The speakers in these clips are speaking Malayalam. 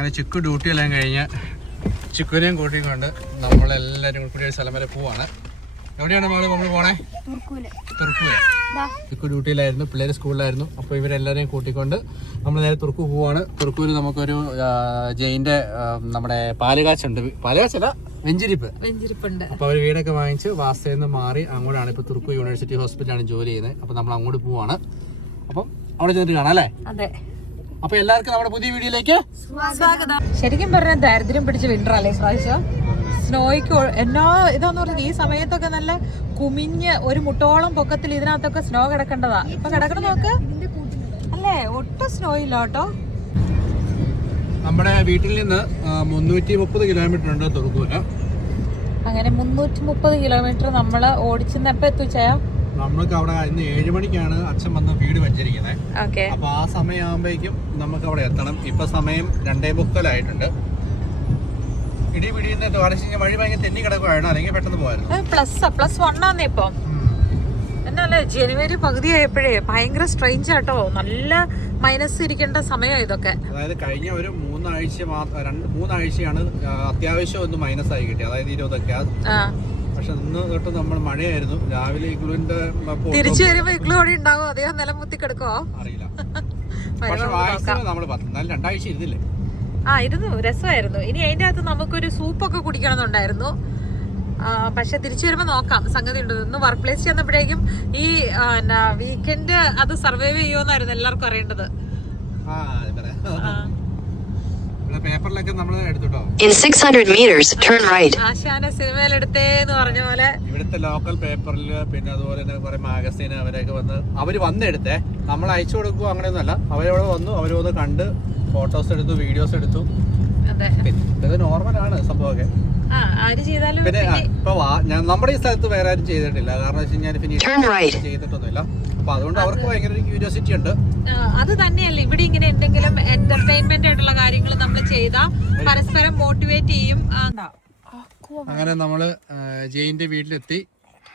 അങ്ങനെ ചിക്കു ഡ്യൂട്ടി എല്ലാം കഴിഞ്ഞ് ചിക്കുനെയും കൂട്ടിക്കൊണ്ട് നമ്മളെല്ലാവരും കൂടി ഒരു സ്ഥലം വരെ പോവാണ്. എവിടെയാണ് നമ്മൾ പോണേ? തുർക്കുവ. ചിക്കു ഡ്യൂട്ടിയിലായിരുന്നു, പിള്ളേർ സ്കൂളിലായിരുന്നു. അപ്പോൾ ഇവരെല്ലാവരെയും കൂട്ടിക്കൊണ്ട് നമ്മൾ നേരെ തുർക്കു പോവാണ്. തുർക്കൂര് നമുക്കൊരു ജയിൻ്റെ നമ്മുടെ പാലുകാച്ചുണ്ട്. പാലുകാച്ചല്ല, വെഞ്ചിരിപ്പുണ്ട്. അപ്പോൾ അവർ വീടൊക്കെ വാങ്ങിച്ച് വാസ്തയിൽ നിന്ന് മാറി അങ്ങോട്ടാണ്. ഇപ്പോൾ തുർക്കു യൂണിവേഴ്സിറ്റി ഹോസ്പിറ്റലാണ് ജോലി ചെയ്യുന്നത്. അപ്പോൾ നമ്മൾ അങ്ങോട്ട് പോവാണ്. അപ്പം അവിടെ ചെന്നിട്ട് കാണാം അല്ലേ? അതെ. അപ്പൊ എല്ലാവർക്കും നമ്മുടെ പുതിയ വീഡിയോയിലേക്ക് സ്വാഗതം. ശരിക്കും പറഞ്ഞാൽ ദാരിദ്ര്യം പിടിച്ച വിന്റർ അല്ലേ പ്രാവശ്യം? സ്നോയ്ക്ക് എന്നാ ഇതാന്ന് പറഞ്ഞാൽ ഈ സമയത്തൊക്കെ നല്ല കുമിഞ്ഞ് ഒരു മുട്ടോളം പൊക്കത്തിൽ ഇതിനകത്തൊക്കെ സ്നോ കിടക്കേണ്ടതാ. ഇപ്പൊ കിടക്കണം നോക്ക് അല്ലേ, ഒട്ടും സ്നോ ഇല്ല കേട്ടോ. നമ്മുടെ വീട്ടിൽ നിന്ന് 330 കിലോമീറ്റർ ഉണ്ട് തുറക്കൂല. അങ്ങനെ 330 കിലോമീറ്റർ നമ്മള് ഓടിച്ചെന്ന് എപ്പോ എത്തിച്ചാ? നമ്മൾക്ക് അവിടെ ഇന്ന് 7 മണിക്കാണ് അച്ഛൻ വന്ന് വീട് വെച്ചിരിക്കുന്നത്. അപ്പൊ ആ സമയമാകുമ്പോഴേക്കും നമുക്ക് അവിടെ എത്തണം. ഇപ്പൊ സമയം 2:45 ഇടി പിടിയുന്ന വഴി ഭയങ്കര തെന്നി കിടക്കുകയാണ്, അല്ലെങ്കിൽ പെട്ടെന്ന് പോയായിരുന്നു. +1 ആന്നേ ഇപ്പൊ. എന്നല്ലേ ജനുവരി പകുതി ആയപ്പോഴേ ഭയങ്കര സ്ട്രെയിഞ്ച് ആട്ടോ, നല്ല മൈനസ് ഇരിക്കേണ്ട സമയം ഇതൊക്കെ. അതായത് കഴിഞ്ഞ ഒരു 3 ആഴ്ചയാണ് അത്യാവശ്യം ഒന്ന് മൈനസ് ആയി കിട്ടി, അതായത് 20. പക്ഷെ ഇന്ന് തൊട്ട് നമ്മൾ മഴയായിരുന്നു. രാവിലെ ഇഗ്ലുവിന്റെ തിരിച്ചു വരുമ്പോ ഇഗ്ലു അവിടെ ഉണ്ടാവും, അദ്ദേഹം നിലം മുത്തി കിടക്കുവോ അറിയില്ല. പക്ഷെ വായിച്ചത് നമ്മൾ 2 ആഴ്ച ഇരുന്നില്ലേ? ഇരുന്നു, രസമായിരുന്നു. ഇനി അതിന്റെ അകത്ത് നമുക്കൊരു സൂപ്പൊക്കെ കുടിക്കണമെന്നുണ്ടായിരുന്നു. പക്ഷെ തിരിച്ചു വരുമ്പോ നോക്കാം, സംഗതി ഉണ്ട്. ഇന്ന് വർക്ക് പ്ലേസ് ചെന്നപ്പോഴേക്കും ഈ വീക്കെൻഡ് അത് സർവൈവ് ചെയ്യുമെന്നായിരുന്നു എല്ലാവർക്കും അറിയേണ്ടത്. പേപ്പറിലൊക്കെ നമ്മൾ എടുത്തിട്ടോ. In 600 meters, turn right. ആശാന സിനിമയിൽ എടുത്തേന്ന് പറഞ്ഞ പോലെ ഇവിടുത്തെ ലോക്കൽ പേപ്പറിൽ, പിന്നെ അതുപോലെ തന്നെ കുറെ മാഗസീൻ അവരൊക്കെ അവര് വന്നെടുത്തേ. നമ്മൾ അയച്ചു കൊടുക്കുക അങ്ങനെയൊന്നുമല്ല. അവരവിടെ വന്നു, അവര് വന്ന് കണ്ട് ഫോട്ടോസ് എടുത്തു, വീഡിയോസ് എടുത്തു. ഇത് നോർമലാണ് സംഭവമൊക്കെ. പിന്നെ ഇപ്പൊ നമ്മുടെ ഈ സ്ഥലത്ത് വേറെ ആരും ചെയ്തിട്ടില്ല. കാരണം വെച്ച് കഴിഞ്ഞാൽ ചെയ്തിട്ടൊന്നുമില്ല. അപ്പൊ അതുകൊണ്ട് അവർക്ക് ഭയങ്കര ഒരു ക്യൂരിയോസിറ്റി ഉണ്ട്. അത് തന്നെയല്ല, ഇവിടെ ഇങ്ങനെ എന്തെങ്കിലും എന്റർടൈൻമെന്റ് ആയിട്ടുള്ള കാര്യങ്ങൾ നമ്മൾ ചെയ്താൽ പരസ്പരം മോട്ടിവേറ്റ് ചെയ്യും. അങ്ങനെ നമ്മള് ജയിന്റെ വീട്ടിലെത്തി.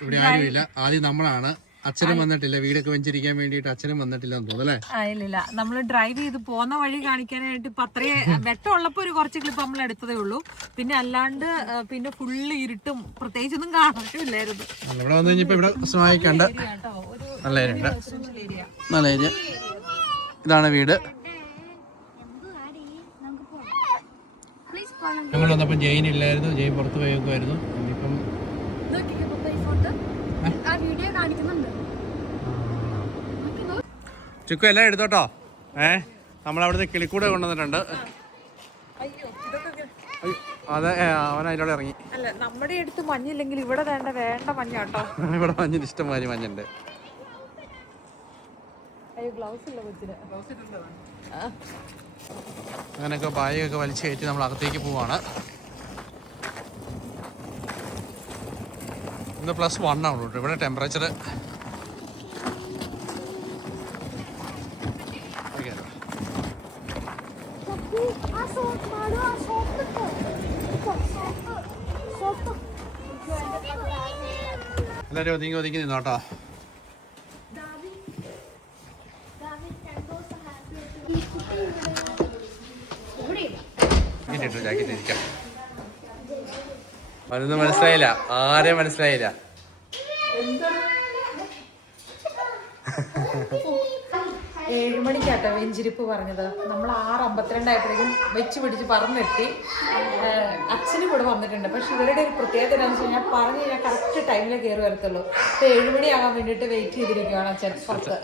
ഇവിടെ ആരുമില്ല. ആദ്യം നമ്മളാണ്. അച്ഛനും വന്നിട്ടില്ല, വീടൊക്കെ വെഞ്ചിരിക്കാൻ വേണ്ടിട്ട് അച്ഛനും വന്നിട്ടില്ല എന്ന് തോന്നുന്നു അല്ലേ? ഇല്ല, നമ്മള് ഡ്രൈവ് ചെയ്ത് പോകുന്ന വഴി കാണിക്കാനായിട്ട് ഇപ്പൊ അത്രയും വെട്ടം ഉള്ളപ്പോ ഒരു കുറച്ച് ക്ലിപ്പ് നമ്മൾ എടുത്തതേ ഉള്ളൂ. പിന്നെ അല്ലാണ്ട് പിന്നെ ഫുള്ള് ഇരുട്ടും പ്രത്യേകിച്ചൊന്നും കാണാനില്ലായിരുന്നു. ഇവിടെ വന്നു കഴിഞ്ഞപ്പോ ഇവിടെ സഹായിക്കണ്ട നല്ല ഏരിയ, നല്ല ഏരിയ. ഇതാണ് വീട്. ഞങ്ങൾ വന്നപ്പോ ജെയിൻ ഇല്ലായിരുന്നു, ജെയിൻ പുറത്ത് പോയി വെക്കുമായിരുന്നു. ഇനിയിപ്പം ചുക്കു എല്ലാം എടുത്തോട്ടോ. നമ്മളവിടുന്ന് കിളിക്കൂടെ കൊണ്ടുവന്നിട്ടുണ്ട്. അതെ, അവൻ അതിലൂടെ ഇറങ്ങി. അല്ല, നമ്മുടെ അടുത്ത് മഞ്ഞില്ലെങ്കിൽ ഇവിടെ വേണ്ട മഞ്ഞാട്ടോ. ഇവിടെ മഞ്ഞിന് ഇഷ്ടംമാതിരി മഞ്ഞുണ്ട്. അങ്ങനെയൊക്കെ ബാഗൊക്കെ വലിച്ചു കയറ്റി നമ്മൾ അകത്തേക്ക് പോവാണ്. ഇന്ന് +1 ആണ് കേട്ടോ ഇവിടെ ടെമ്പറേച്ചർ. എല്ലാവരും ഒതുങ്ങി നിന്നോട്ടോ. ജാക്കറ്റ് ഇരിക്കാം. അതൊന്നും മനസ്സിലായില്ല, ആരെയും മനസ്സിലായില്ല. 7 മണിക്കാട്ടോ വെഞ്ചിരിപ്പ് പറഞ്ഞത്. നമ്മൾ 6:52 ആയപ്പോഴേക്കും വെച്ച് പിടിച്ച് പറന്നെത്തി. അച്ഛനും കൂടെ വന്നിട്ടുണ്ട്. പക്ഷെ ഇവരുടെ ഒരു പ്രത്യേകത എന്താണെന്ന് വെച്ച് കഴിഞ്ഞാൽ പറഞ്ഞു കഴിഞ്ഞാൽ കറക്റ്റ് ടൈമിലേ കയറി വരത്തുള്ളൂ. ഇപ്പൊ 7 മണിയാകാൻ വേണ്ടിട്ട് വെയിറ്റ് ചെയ്തിരിക്കുകയാണ് അച്ഛൻ പുറത്ത്.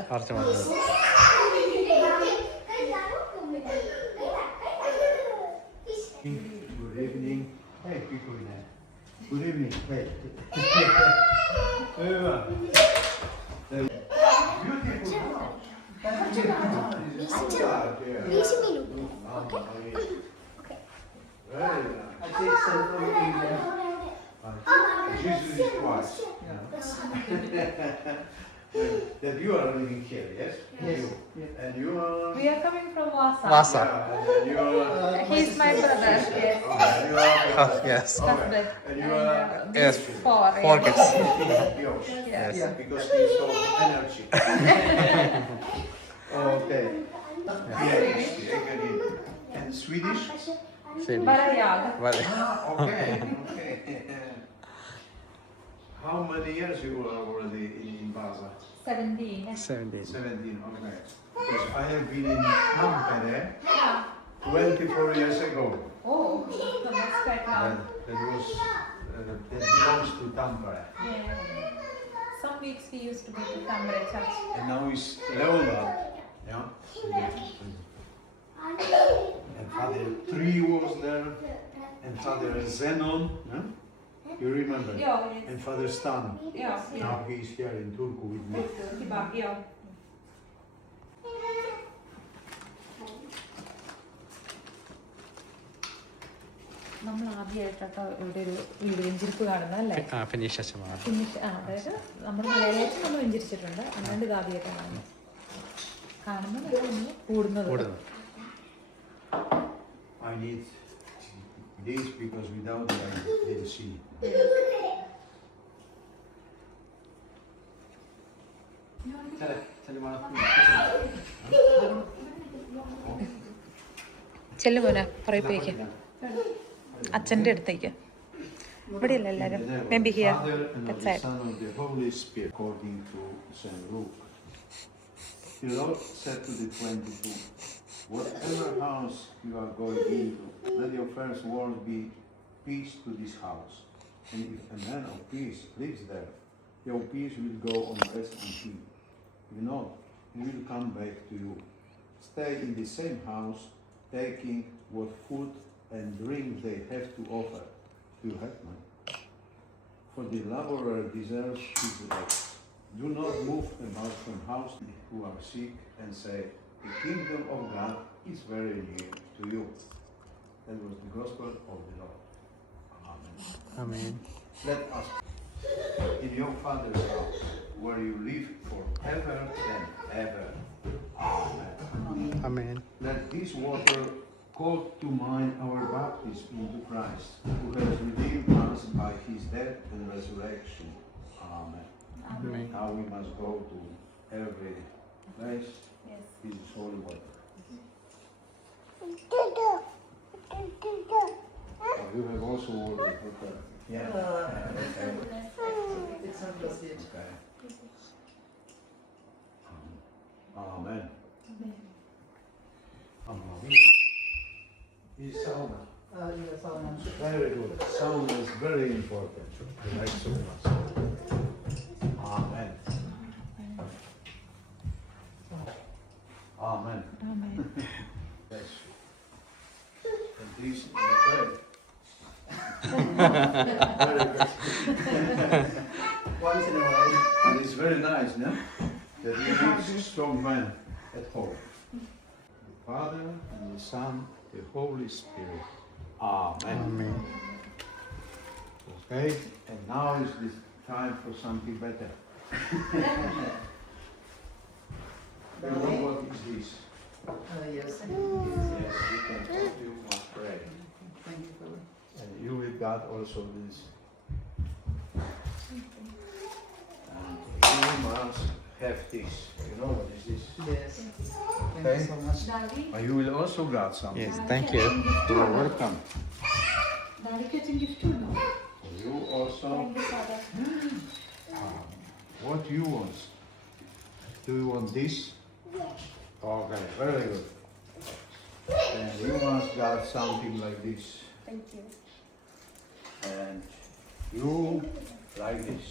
Good evening. Hey. That you are living here, yes? Yes. And you are... We are coming from Vasa. Vasa. And you are... He's my brother. Yes. And you are... Yes. Okay. And you are... Yes. 4 kids. Yours. Yes. Yeah, because he's so energy. Okay. Yes. And And Swedish? Varajag. Okay, okay. How many years you are already in Vaasa? 17. 17, okay. Because I have been in Tampere 24 years ago. Oh, that's quite long. That belongs to Tampere. Yeah. Some weeks we used to go to Tampere Church. And now it's Leonard. Yeah. And Father Tri was there. And Father Zenon. Huh? You remember? Yeah, yes. And Father Stan. Yeah, Now he's here in Turku with me. yeah. നമ്മൾ ആദ്യമായിട്ടോ ഇവിടെ ഒരു വീട് വെഞ്ചിരിപ്പ് കാണുന്നത് അല്ലേ ഫിനിഷ് അച്ഛമാണ്. ഫിനിഷ് അതായത് നമ്മൾ മലയാളത്തിൽ നമ്മൾ വെഞ്ചരിച്ചിട്ടുണ്ട് അല്ലാണ്ട് ഇത് ആദ്യമായിട്ടാണ് കാണുന്നത് കൂടുന്നത്. I need this because without it I didn't see. ചെല്ലു പോലെ പറയിപ്പേക്ക് അച്ഛൻ്റെ അടുത്തേക്ക്. ഇവിടെയല്ല എല്ലാവരും. Maybe here. Father and of That's the it. Son of the Holy Spirit, according to Saint Luke. The Lord said to the 22, whatever house you are going into, let your first words be peace to this house. And if a man of peace lives there, your peace will go on rest on him. If not, he will come back to you. Stay in the same house, taking what food and drink they have to offer. You have none. For the laborer deserves his rest. Do not move about from house who are sick and say, the kingdom of God is very near to you. That was the gospel of the Lord. Amen. Amen. Let us in your Father's house, where you live forever and ever. Amen. Amen. Let this water call to mind our baptism into Christ, who has redeemed us by his death and resurrection. Amen. Amen. Now we must go to every place. Yes. This is holy water. Oh, you have also water prepared. Yeah. Okay. Amen. Amen. Is sauna. Very good. Sauna is very important. I like sauna. Amen. Amen. Yes. And this is very Once in a while. And it's very nice, no? That we have strong men at home. The Father and the Son, the Holy Spirit. Amen. Amen. Okay, and now is the time for something better. You know what is this? Yes. Yes, you can talk to must pray. Thank you, Father. And you with God also this. And you must have this. You know what is this? Yes. Thank Okay. you so much. And you will also got something. Yes, thank you. You are welcome. You also. What you want? Do you want this? Okay, very good. And you must got something like this. Thank you. And you like this.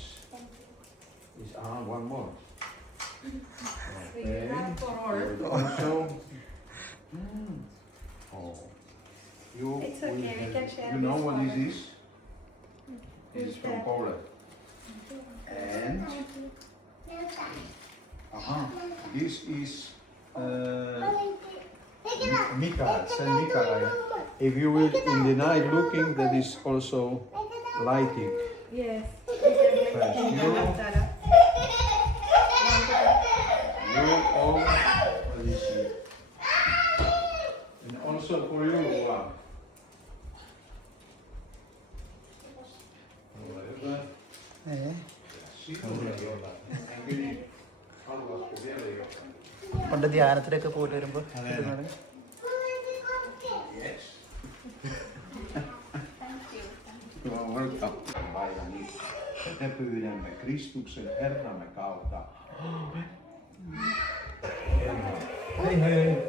Is one more. Okay. You also. Oh. You. It's okay, we can share You know this what one. is this? This is from Poland. And. This is. Mikael, Saint Mikael. If you will in the night looking, that is also lighting. Yes. First you all, what is it? And also for you, whatever. പണ്ട് ധ്യാനത്തിലൊക്കെ പോയിട്ട് വരുമ്പോൾ അതെ. കിട്ടുന്നത്. welcome. Te pyydämme Kristuksen Herramme kautta.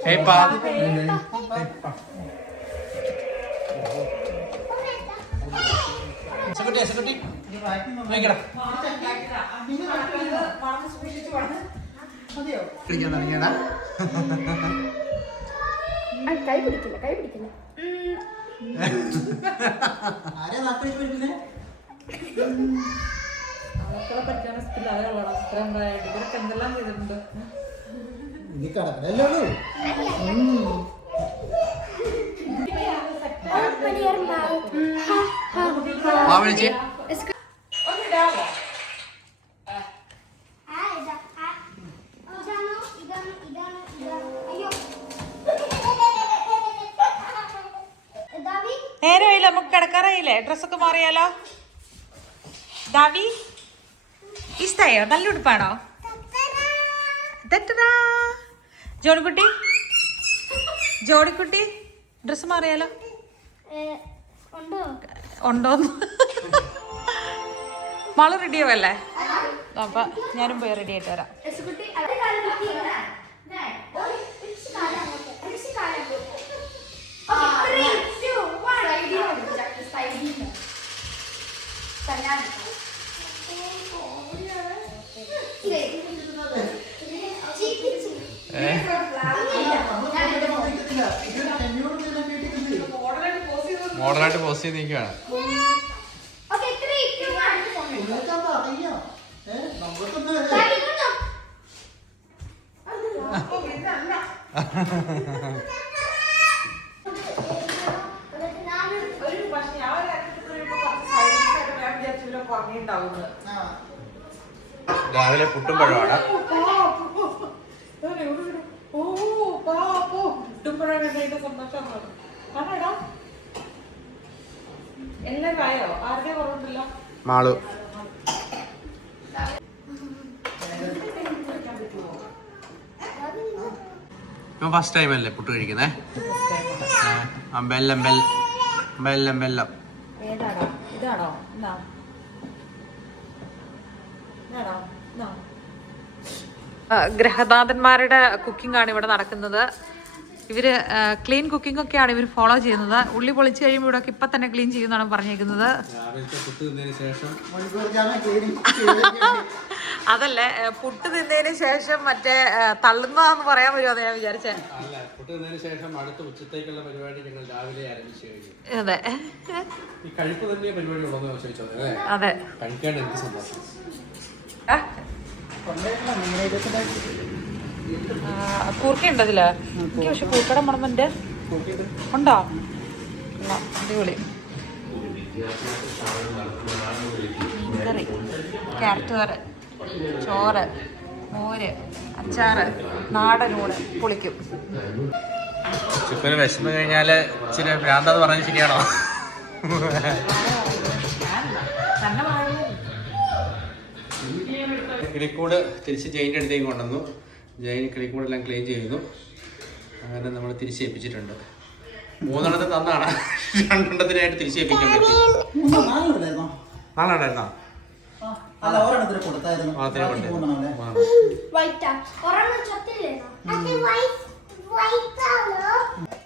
Heippa. എസക്കുട്ടി നോക്കിക്കടാ. പിടിക്കാൻ തുടങ്ങിയടാ. കൈ പിടിക്കില്ല കൈ പിടിക്കില്ല മക്കളെ പഠിക്കാനുള്ള സ്കിൽ അതേയുള്ളൂ. ഇത്രയും പ്രായമായിട്ട് ഇവരൊക്കെ എന്തെല്ലാം ചെയ്തിട്ടുണ്ട്. വാ വിളിച്ചേ. നേരമായില്ല, നമുക്ക് കിടക്കാറായില്ലേ? ഡ്രസ്സൊക്കെ മാറിയാലോ? ദാവി ഇഷ്ടായോ? നല്ല ഉടുപ്പാണോ? ജോണിക്കുട്ടി ജോണിക്കുട്ടി ഡ്രസ്സ് മാറിയാലോ? ഉണ്ടോന്ന് മാള് റെഡിയാവല്ലേ? അപ്പൊ ഞാനും പോയി റെഡി ആയിട്ട് വരാം. മോഡലായിട്ട് പോസ്റ്റ് ചെയ്ത് നിൽക്കുകയാണ്. രാവിലെ പുട്ടും പഴമാണ്. എല്ലാം കായോ? ആരുടെ കുറവുണ്ടല്ലോ? മാളു ഫസ്റ്റ് ടൈം അല്ലേ പുട്ട് കഴിക്കുന്നേ? ബെല്ലം ബെല്ലം ബെല്ലം. ഏതാണോ? ഇതാണോ? എന്നാ ഗ്രഹനാഥന്മാരുടെ കുക്കിംഗ് ആണ് ഇവിടെ നടക്കുന്നത്. ഇവര് ക്ലീൻ കുക്കിംഗ് ഒക്കെയാണ് ഇവർ ഫോളോ ചെയ്യുന്നത്. ഉള്ളി പൊളിച്ച് കഴിയുമ്പോൾ ഇവിടെ ഇപ്പൊ തന്നെ ക്ലീൻ ചെയ്യുന്നതാണ് പറഞ്ഞേക്കുന്നത്. അതല്ലേ പുട്ട് തിന്നതിന് ശേഷം മറ്റേ തള്ളുന്നതാന്ന് പറയാൻ വരുമോ? ഞാൻ വിചാരിച്ചേ. അതെ അതെ. കൂർക്ക ഉണ്ടോ ഇതില്? എനിക്ക് പക്ഷെ കൂർക്കയുടെ മണമെന്റെ ഉണ്ടോ? അടിപൊളി. മീൻകറി, ക്യാരറ്റ് കറി, ചോറ്, മോര്, അച്ചാറ്, നാടനൂട് പൊളിക്കും. ചിക്കന് വിശന്ന് കഴിഞ്ഞാല് ഇച്ചിരി ഭ്രാന്താന്ന് പറഞ്ഞാൽ ശരിയാണോ? കിളിക്കൂട് തിരിച്ച് ജയിൻ്റെ അടുത്തേക്ക് കൊണ്ടുവന്നു. ജയിൻ കിളിക്കൂടെല്ലാം ക്ലീൻ ചെയ്തു. അങ്ങനെ നമ്മൾ തിരിച്ചേൽപ്പിച്ചിട്ടുണ്ട്. 3 എണ്ണത്തെ തന്നാണ്, 2 എണ്ണത്തിനായിട്ട് തിരിച്ചേൽപ്പിക്കാൻ പറ്റി. നാളെ ഉണ്ടായിരുന്നോ?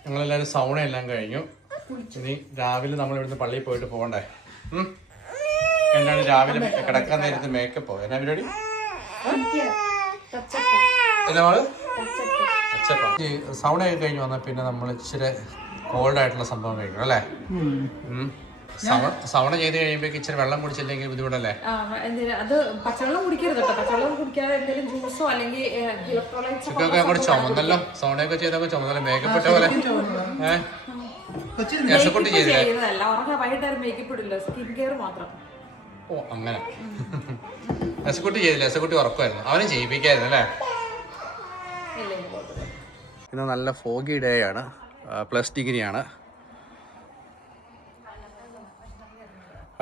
ഞങ്ങളെല്ലാവരും സൗണ എല്ലാം കഴിഞ്ഞു. ഇനി രാവിലെ നമ്മൾ ഇവിടുന്ന് പള്ളിയിൽ പോയിട്ട് പോകണ്ടേ? എന്താണ് രാവിലെ കിടക്കാൻ നേരത്ത് മേക്കപ്പോ? എന്നാ പരിപാടി? സൗണ്ട് ആയി കഴിഞ്ഞ് വന്നാൽ പിന്നെ നമ്മൾ ഇച്ചിരി കോൾഡ് ആയിട്ടുള്ള സംഭവം കഴിക്കണം അല്ലേ? സൗണ ചെയ്ത് കഴിയുമ്പോഴേക്ക് ഇച്ചിരി വെള്ളം കുടിച്ചില്ലെങ്കിൽ ബുദ്ധിമുട്ടല്ലേ? അത് പച്ചവെള്ളം കുടിക്കരുത് കേട്ടോ. പച്ചവെള്ളം കുടിക്കാതെ എന്തെങ്കിലും ജ്യൂസോ അല്ലെങ്കിൽ ചിക്കൊക്കെ അങ്ങോട്ട് ചുമന്നല്ലോ. സൗണ്ടൊക്കെ ചെയ്തൊക്കെ ചുമന്നല്ലോ. മേക്കപ്പ് ഇട്ട പോലെ രസപ്പെട്ട് ചെയ്തതല്ല. ഉറങ്ങാൻ വൈകിട്ട് മേക്കപ്പ് ഇടില്ല, സ്കിൻ കെയർ മാത്രം. ഓ അങ്ങനെ. രസക്കുട്ടി ചെയ്തില്ല, രസക്കുട്ടി ഉറക്കമായിരുന്നു. അവനും ചെയ്യിപ്പിക്കായിരുന്നു അല്ലേ? ഇന്ന് നല്ല ഫോഗി ഡേ ആണ്. +, ഡിഗ്രിയാണ്.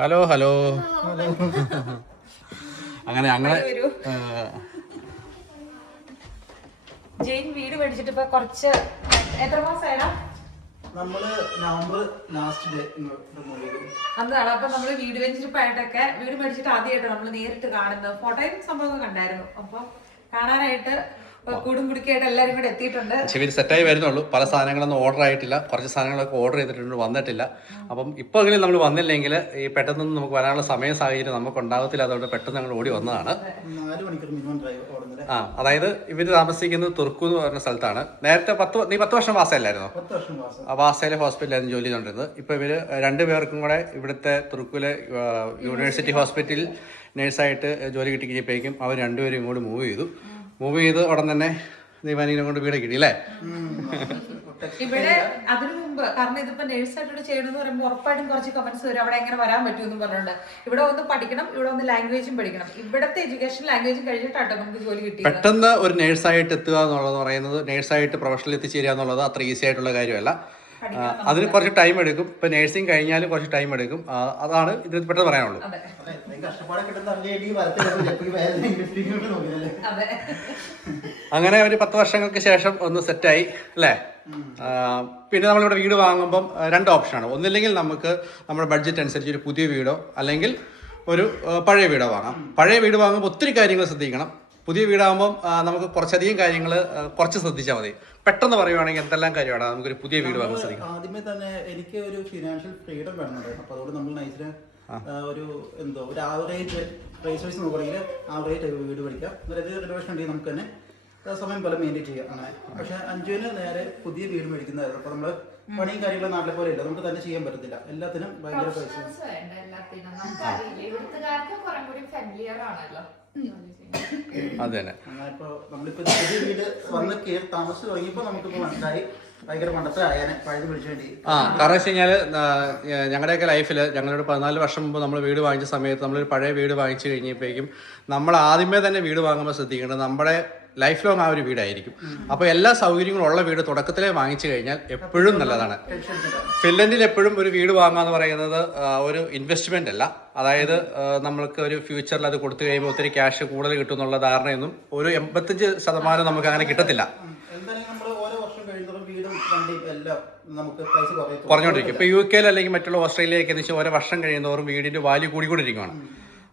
Hello hello. അങ്ങനെ അങ്ങനെ ജെയിൻ വീട് മേടിച്ചിട്ട് ഇപ്പൊ കുറച്ച് എത്ര മാസമായിടാ? നമ്മള് നവംബർ ലാസ്റ്റ് ഡേ മൂവ് ചെയ്തു. അതാണ്. അപ്പൊ നമ്മള് വീട് വെഞ്ചിരിപ്പായിട്ടൊക്കെ വീട് മേടിച്ചിട്ട് ആദ്യമായിട്ട് നമ്മൾ നേരിട്ട് കാണുന്നത്. ഫോട്ടോയും സംഭവം കണ്ടായിരുന്നു. അപ്പൊ കാണാനായിട്ട് കൂടും കുടുക്കിയായിട്ട് എല്ലാവരും കൂടെ എത്തിയിട്ടുണ്ട്. ഇവർ സെറ്റായി വരുന്നുള്ളൂ. പല സാധനങ്ങളൊന്നും ഓർഡർ ആയിട്ടില്ല. കുറച്ച് സാധനങ്ങളൊക്കെ ഓർഡർ ചെയ്തിട്ടുണ്ട്, വന്നിട്ടില്ല. അപ്പം ഇപ്പോൾ എങ്കിലും നമ്മൾ വന്നില്ലെങ്കിൽ ഈ പെട്ടെന്നൊന്നും നമുക്ക് വരാനുള്ള സമയ സാഹചര്യം നമുക്ക് ഉണ്ടാകത്തില്ല. അതുകൊണ്ട് പെട്ടെന്ന് ഞങ്ങൾ ഓടി വന്നതാണ്. 4 മണിക്കൂർ മിനിമം ഡ്രൈവ് ഓടുന്നത്. അതായത് ഇവർ താമസിക്കുന്നത് തുർക്കു എന്ന് പറഞ്ഞ സ്ഥലത്താണ്. നേരത്തെ 10 വർഷം വാസയല്ലായിരുന്നോ? 10 വർഷം വാസം. വാസയിലെ ഹോസ്പിറ്റലായിരുന്നു ജോലി ചെയ്തുകൊണ്ടിരുന്നത്. ഇപ്പോൾ ഇവർ 2 പേർക്കും കൂടെ ഇവിടുത്തെ തുർക്കുവിലെ യൂണിവേഴ്സിറ്റി ഹോസ്പിറ്റലിൽ നേഴ്സായിട്ട് ജോലി കിട്ടിക്കഴിഞ്ഞപ്പോഴേക്കും അവർ 2 പേരും ഇങ്ങോട്ട് മൂവ് ചെയ്ത് ഉടൻ തന്നെ ദീപാനിനെ കൊണ്ട് വീട് കിട്ടി അല്ലേ? ഇവിടെ അതിനു മുമ്പ്, കാരണം ഇതിപ്പോ നേഴ്സായിട്ട് ചെയ്യണമെന്ന് പറയുമ്പോൾ ഉറപ്പായിട്ടും കുറച്ച് കമന്റ്സ് വരും, അവിടെ എങ്ങനെ വരാൻ പറ്റുമെന്ന് പറഞ്ഞിട്ടുണ്ട്. ഇവിടെ ഒന്ന് പഠിക്കണം, ഇവിടെ ഒന്ന് ലാംഗ്വേജും പഠിക്കണം. ഇവിടത്തെ എഡ്യൂക്കേഷൻ ലാംഗ്വേജും കഴിഞ്ഞിട്ടാട്ടോ നമുക്ക് ജോലി കിട്ടി. പെട്ടെന്ന് ഒരു നേഴ്സായിട്ട് എത്തുക എന്നുള്ളത് പറയുന്നത്, നേഴ്സായിട്ട് പ്രൊഫഷണൽ എത്തിച്ചേരുക എന്നുള്ളത് അത്ര ഈസി ആയിട്ടുള്ള കാര്യമല്ല. അതിന് കുറച്ച് ടൈം എടുക്കും. ഇപ്പൊ നേഴ്സിംഗ് കഴിഞ്ഞാലും കുറച്ച് ടൈം എടുക്കും. അതാണ് ഇത് പെട്ടെന്ന് പറയാനുള്ളൂ. അങ്ങനെ ഒരു 10 വർഷങ്ങൾക്ക് ശേഷം ഒന്ന് സെറ്റായി അല്ലേ? പിന്നെ നമ്മളിവിടെ വീട് വാങ്ങുമ്പം 2 ഓപ്ഷനാണ്. ഒന്നില്ലെങ്കിൽ നമുക്ക് നമ്മുടെ ബഡ്ജറ്റ് അനുസരിച്ച് ഒരു പുതിയ വീടോ അല്ലെങ്കിൽ ഒരു പഴയ വീടോ വാങ്ങാം. പഴയ വീട് വാങ്ങുമ്പോൾ ഒത്തിരി കാര്യങ്ങൾ ശ്രദ്ധിക്കണം. പുതിയ വീടാകുമ്പം നമുക്ക് കുറച്ചധികം കാര്യങ്ങൾ കുറച്ച് ശ്രദ്ധിച്ചാൽ മതി. പെട്ടെന്ന് പറയുവാണെങ്കിൽ എന്തെല്ലാം കാര്യമാണ് നമുക്കൊരു പുതിയ വീട് വാങ്ങാൻ ശ്രദ്ധിക്കണം. ആദ്യമേ തന്നെ എനിക്ക് ഒരു ഫിനാൻഷ്യൽ ഫ്രീഡം വേണമെന്നുണ്ടായിരുന്നു. അപ്പോൾ അതുകൊണ്ട് നമ്മൾ നൈസിന് ഒരു ആവറേജ് പ്രൈസ് വൈസ് നോക്കുകയാണെങ്കിൽ ആവറേജ് വീട് പഠിക്കാം. അതായത് റിനോവേഷൻ ഉണ്ടെങ്കിൽ നമുക്ക് തന്നെ സമയം പോലെ മെയിൻറ്റെയിൻ ചെയ്യാം അങ്ങനെ. പക്ഷെ അഞ്ജുവിന് നേരെ പുതിയ വീട് മേടിക്കുന്നതായിരുന്നു. അപ്പോൾ നമ്മൾ പണിയും കാര്യങ്ങളും നാട്ടിലെ പോലെ ഇല്ല, നമുക്ക് തന്നെ ചെയ്യാൻ പറ്റത്തില്ല. എല്ലാത്തിനും ഭയങ്കര പൈസ. അത് തന്നെ. ഇപ്പോൾ നമ്മളിപ്പോൾ പുതിയ വീട് വന്ന് താമസിച്ച് തുടങ്ങിയപ്പോൾ നമുക്കിപ്പോൾ മനസ്സിലായി ഭയങ്കര പണ്ടത്തെ ആയാനെ പഴയത് പിടിച്ചു വേണ്ടി. കാരണം വെച്ച് കഴിഞ്ഞാൽ ഞങ്ങളുടെയൊക്കെ ലൈഫിൽ ഞങ്ങളൊരു 14 വർഷം മുമ്പ് നമ്മൾ വീട് വാങ്ങിച്ച സമയത്ത് നമ്മളൊരു പഴയ വീട് വാങ്ങിച്ചു കഴിഞ്ഞപ്പോഴേക്കും നമ്മൾ ആദ്യമേ തന്നെ വീട് വാങ്ങുമ്പോൾ ശ്രദ്ധിക്കേണ്ടത് നമ്മുടെ ലൈഫ് ലോങ് ആ ഒരു വീടായിരിക്കും. അപ്പോൾ എല്ലാ സൗകര്യങ്ങളും ഉള്ള വീട് തുടക്കത്തിലേ വാങ്ങിച്ചു കഴിഞ്ഞാൽ എപ്പോഴും നല്ലതാണ്. ഫിൻലൻഡിൽ എപ്പോഴും ഒരു വീട് വാങ്ങുക എന്ന് പറയുന്നത് ഒരു ഇൻവെസ്റ്റ്മെന്റ് അല്ല. അതായത് നമ്മൾക്ക് ഒരു ഫ്യൂച്ചറിൽ അത് കൊടുത്തു കഴിയുമ്പോൾ ഒത്തിരി ക്യാഷ് കൂടുതൽ കിട്ടും എന്നുള്ള ധാരണയൊന്നും ഒരു 85% നമുക്ക് അങ്ങനെ കിട്ടത്തില്ല. കുറഞ്ഞോണ്ടിരിക്കും. ഇപ്പൊ UK അല്ലെങ്കിൽ മറ്റുള്ള ഓസ്ട്രേലിയയൊക്കെ എന്ന് വെച്ചാൽ ഓരോ വർഷം കഴിയുന്നവരും വീടിന്റെ വാല്യൂ കൂടിക്കൊണ്ടിരിക്കുകയാണ്.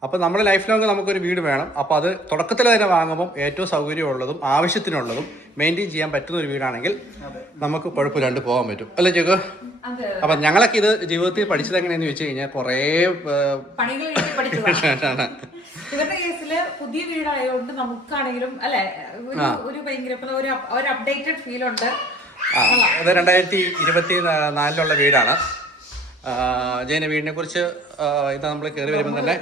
അപ്പോൾ നമ്മുടെ ലൈഫ് ലോങ് നമുക്കൊരു വീട് വേണം. അപ്പോൾ അത് തുടക്കത്തിൽ തന്നെ വാങ്ങുമ്പോൾ ഏറ്റവും സൗകര്യമുള്ളതും ആവശ്യത്തിനുള്ളതും മെയിൻറ്റെയിൻ ചെയ്യാൻ പറ്റുന്ന ഒരു വീടാണെങ്കിൽ നമുക്ക് കുഴപ്പമില്ലാണ്ട് പോകാൻ പറ്റും അല്ലേ ചേക്ക്? അപ്പം ഞങ്ങളൊക്കെ ഇത് ജീവിതത്തിൽ പഠിച്ചത് എങ്ങനെയാന്ന് വെച്ച് കഴിഞ്ഞാൽ കുറേ ഇവരുടെ കേസില് പുതിയ വീടായതുകൊണ്ട് നമുക്കാണെങ്കിലും അല്ലെ ഒരു ഭയങ്കര ഒരു അപ്ഡേറ്റഡ് ഫീൽ ഉണ്ട്. അത് 2024 വീടാണ്. ജയന വീടിനെ കുറിച്ച് ഇത് നമ്മൾ കയറി വരുമ്പോൾ തന്നെ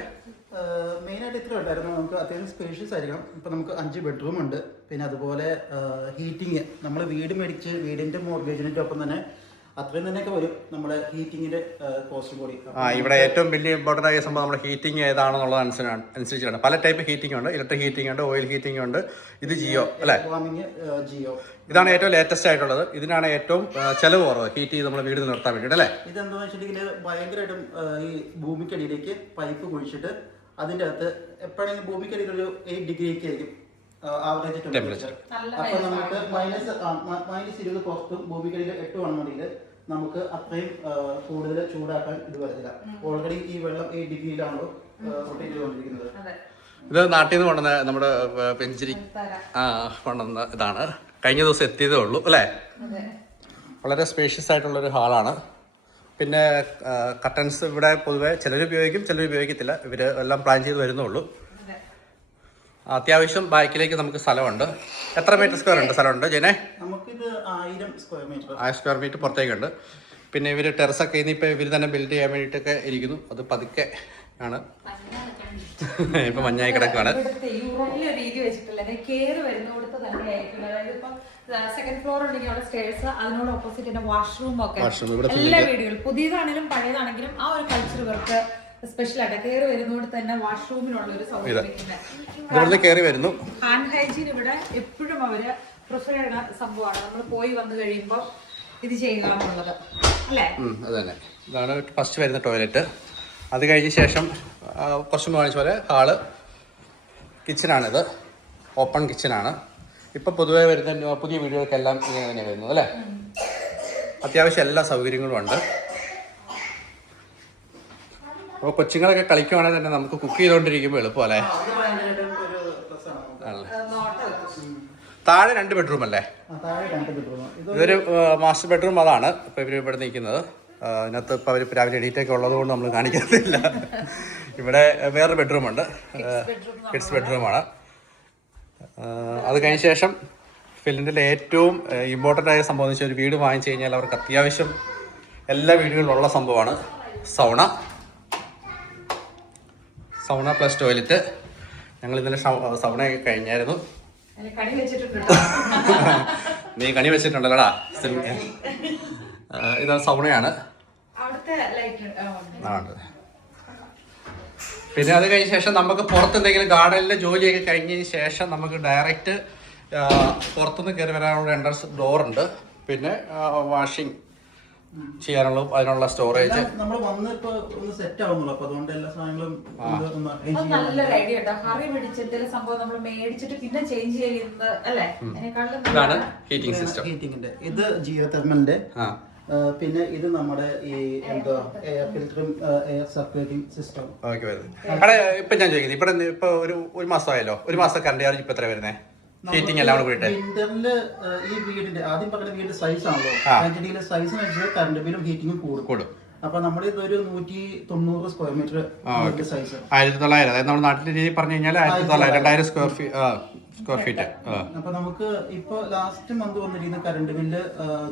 മെയിനായിട്ട് ഇത്ര ഉണ്ടായിരുന്നു. നമുക്ക് അത്യാവശ്യം സ്പേഷ്യസ് ആയിരിക്കണം. ഇപ്പം നമുക്ക് 5 ബെഡ്റൂം ഉണ്ട്. പിന്നെ അതുപോലെ ഹീറ്റിങ്, നമ്മൾ വീട് മേടിച്ച് വീടിൻ്റെ മോർഗേജിൻ്റെ ഒപ്പം തന്നെ അത്രയും തന്നെയൊക്കെ വരും നമ്മുടെ ഹീറ്റിങ്ങിന്റെ കോസ്റ്റ് കൂടി. ഇവിടെ ഏറ്റവും വലിയ ഇമ്പോർട്ടൻ്റ് ആയ സംഭവം നമ്മുടെ ഹീറ്റിംഗ് ഏതാണെന്നുള്ളത് അനുസരിച്ചാണ്. പല ടൈപ്പ് ഹീറ്റിംഗ് ഉണ്ട്. ഇലക്ട്രിക് ഹീറ്റിംഗ് ഉണ്ട്, ഓയിൽ ഹീറ്റിംഗ് ഉണ്ട്. ഇത് ജിയോ അല്ലേ? ജിയോ ഇതാണ് ഏറ്റവും ലേറ്റസ്റ്റ് ആയിട്ടുള്ളത്. ഇതിനാണ് ഏറ്റവും ചെലവ് കുറവ് ഹീറ്റ് ചെയ്ത് നമ്മുടെ വീട് നിർത്താൻ വേണ്ടിയിട്ട് അല്ലേ? ഇതെന്താണെന്ന് വെച്ചിട്ടുണ്ടെങ്കിൽ ഭയങ്കരമായിട്ടും ഈ ഭൂമിക്കടിയിലേക്ക് പൈപ്പ് കുഴിച്ചിട്ട് അതിൻ്റെ അകത്ത് എപ്പോഴെങ്കിലും ഭൂമിക്കടിയിൽ ഒരു 8 ഡിഗ്രിയൊക്കെ ആയിരിക്കും ആവറേജ് ടെമ്പറേച്ചർ. അപ്പൊ നമുക്ക് -20 പുറത്തും ഭൂമിക്കടിയിൽ 8 ആണെന്നുണ്ടെങ്കിൽ നമുക്ക് അത്രയും കൂടുതൽ ചൂടാക്കാൻ ഇത് വരത്തില്ല. ഓൾറെഡി ഈ വെള്ളം 8 ഡിഗ്രിയിലാണല്ലോ റൊട്ടേറ്റ് ചെയ്തുകൊണ്ടിരിക്കുന്നത്. ഇത് നാട്ടിൽ നിന്ന് കൊണ്ടുവന്ന നമ്മുടെ പെഞ്ചിരി കൊണ്ടുവന്ന ഇതാണ്. കഴിഞ്ഞ ദിവസം എത്തിയതേ ഉള്ളൂ അല്ലേ? വളരെ സ്പേഷ്യസ് ആയിട്ടുള്ളൊരു ഹാളാണ്. പിന്നെ കർട്ടൻസ് ഇവിടെ പൊതുവെ ചിലർ ഉപയോഗിക്കും, ചിലർ ഉപയോഗിക്കത്തില്ല. ഇവർ എല്ലാം പ്ലാൻ ചെയ്ത് വരുന്നുള്ളൂ. അത്യാവശ്യം ബാക്കിലേക്ക് നമുക്ക് സ്ഥലമുണ്ട്. എത്ര മീറ്റർ സ്ക്വയർ ഉണ്ട് സ്ഥലമുണ്ട് ജനെ? നമുക്കിത് 1000 സ്ക്വയർ മീറ്റർ പുറത്തേക്കുണ്ട്. പിന്നെ ഇവർ ടെറസൊക്കെ ഇനിയിപ്പോൾ ഇവർ തന്നെ ബിൽഡ് ചെയ്യാൻ വേണ്ടിയിട്ടൊക്കെ ഇരിക്കുന്നു. അത് പതുക്കെ ആണ്. ഇപ്പൊ മഞ്ഞായി കിടക്കാണ്. രീതി വെച്ചിട്ടില്ല, കയറി വരുന്നോടത്ത് തന്നെ ആയിരിക്കും. അതായത് ഇപ്പം സെക്കൻഡ് ഫ്ലോർ ഉണ്ടെങ്കിൽ അവിടെ സ്റ്റേഴ്സ്, അതിനോട് ഓപ്പോസിറ്റ് വാഷ്റൂം ഒക്കെ എല്ലാ വീടുകളും പുതിയതാണെങ്കിലും പഴയതാണെങ്കിലും ആ ഒരു കൾച്ചർ ഇവർക്ക് സ്പെഷ്യൽ ആയിട്ട് കയറി വരുന്നോട് തന്നെ വാഷ്റൂമിനുള്ള ഒരു സൗകര്യം കയറി വരുന്നു. ഹാൻഡ് ഹൈജീൻ ഇവിടെ എപ്പോഴും അവര് പ്രിഫർ ചെയ്യുന്ന സംഭവമാണ്. നമ്മൾ പോയി വന്നു കഴിയുമ്പോൾ ഇത് ചെയ്യുക എന്നുള്ളത് അല്ലേ? അതന്നെ. ഇതാണ് ഫസ്റ്റ് വരുന്ന ടോയ്ലറ്റ്. അത് കഴിഞ്ഞ ശേഷം കുറച്ച് കാണിച്ച പോലെ ഹാള്, കിച്ചനാണിത്. ഓപ്പൺ കിച്ചനാണ്. ഇപ്പം പൊതുവേ വരുന്ന പുതിയ വീടുകൾക്കെല്ലാം ഇങ്ങനെ തന്നെയാണ് വരുന്നത് അല്ലേ? അത്യാവശ്യം എല്ലാ സൗകര്യങ്ങളും ഉണ്ട്. അപ്പോൾ കൊച്ചുങ്ങളൊക്കെ കളിക്കുവാണെങ്കിൽ തന്നെ നമുക്ക് കുക്ക് ചെയ്തുകൊണ്ടിരിക്കുമ്പോൾ എളുപ്പമല്ലേ? അത് ഭയങ്കരമായിട്ടും ഒരു രസമാണ്. ആണല്ലേ. താഴെ 2 ബെഡ്റൂം അല്ലേ? താഴെ 2 ബെഡ്റൂം. ഇതൊരു മാസ്റ്റർ ബെഡ്റൂം അതാണ് ഇപ്പോൾ ഇവർ ഇവിടെ നിൽക്കുന്നത്. ഇതിനകത്ത് ഇപ്പോൾ അവർ രാവിലെ എണീറ്റൊക്കെ ഉള്ളത് കൊണ്ട് നമ്മൾ കാണിക്കത്തില്ല. ഇവിടെ വേറൊരു ബെഡ്റൂമുണ്ട്, കിഡ്സ് ബെഡ്റൂമാണ്. അത് കഴിഞ്ഞ ശേഷം ഫിലിൻ്റെ ഏറ്റവും ഇമ്പോർട്ടൻ്റ് ആയ സംഭവം എന്ന് വെച്ചാൽ ഒരു വീട് വാങ്ങിച്ചു കഴിഞ്ഞാൽ അവർക്ക് അത്യാവശ്യം എല്ലാ വീടുകളിലുള്ള സംഭവമാണ് സൗണ പ്ലസ് ടോയ്ലറ്റ്. ഞങ്ങൾ ഇന്നലെ സൗണയൊക്കെ കഴിഞ്ഞായിരുന്നു. നീ കണി വെച്ചിട്ടുണ്ടല്ലോടാ. ഇതാണ് സൗണയാണ്. പിന്നെ അത് കഴിഞ്ഞ ശേഷം നമുക്ക് പുറത്തെന്തെങ്കിലും ഗാർഡനിലെ ജോലിയൊക്കെ കഴിഞ്ഞതിന് ശേഷം നമുക്ക് ഡയറക്റ്റ് പുറത്തുനിന്ന് കയറി വരാനുള്ള എൻട്രൻസ് ഡോറുണ്ട്. പിന്നെ വാഷിംഗ് ചെയ്യാനുള്ള അതിനുള്ള സ്റ്റോറേജ്. നമ്മൾ വന്ന് ഇപ്പൊ ഒന്ന് സെറ്റ് ആവുന്നുള്ളൂ. അപ്പൊ അതുകൊണ്ട് എല്ലാ സാധനങ്ങളും നല്ലൊരു ഐഡിയ കേട്ടോ. ഹറി പിടിച്ച് എന്തെങ്കിലും സംഭവം നമ്മൾ മേടിച്ചിട്ട് പിന്നെ ചേഞ്ച് ചെയ്യുന്നത് അല്ലേ? ഇതാണ് ഹീറ്റിംഗ് സിസ്റ്റം. ഹീറ്റിംഗിന്റെ ഇത് ജിയോ തെർമലിന്റെ. പിന്നെ ഇത് നമ്മുടെ ഈ എന്താ എയർ ഫിൽറ്ററും എയർ സർക്കുലേറ്റിംഗ് സിസ്റ്റം. ഇപ്പൊ ഞാൻ ചോദിക്കുന്നത് ഇവിടെ ഇപ്പൊ ഒരു മാസമായല്ലോ, ഒരു മാസം കറണ്ട് ചാർജ് ഇപ്പൊ എത്ര വരുന്നേ? ഹീറ്റിംഗ് എല്ലാം കൂടെ വിന്ററില് ഈ വീടിന്റെ ആദ്യം പറഞ്ഞ വീടിന്റെ സൈസ് ആണല്ലോ, സൈസിനനുസരിച്ച് കറണ്ട് ബില്ലും ഹീറ്റിംഗും കൂടും. അപ്പൊ നമ്മുടെ ഇതൊരു 190 സ്ക്വയർ മീറ്റർ സൈസ്. 1900, അതായത് നമ്മുടെ നാട്ടിലെ രീതി പറഞ്ഞു കഴിഞ്ഞാൽ 2000 സ്ക്വയർ ഫീറ്റ്. അപ്പൊ നമുക്ക് ഇപ്പൊ ലാസ്റ്റ് മന്ത് വന്നിരിക്കുന്ന കറണ്ട് ബില്ല്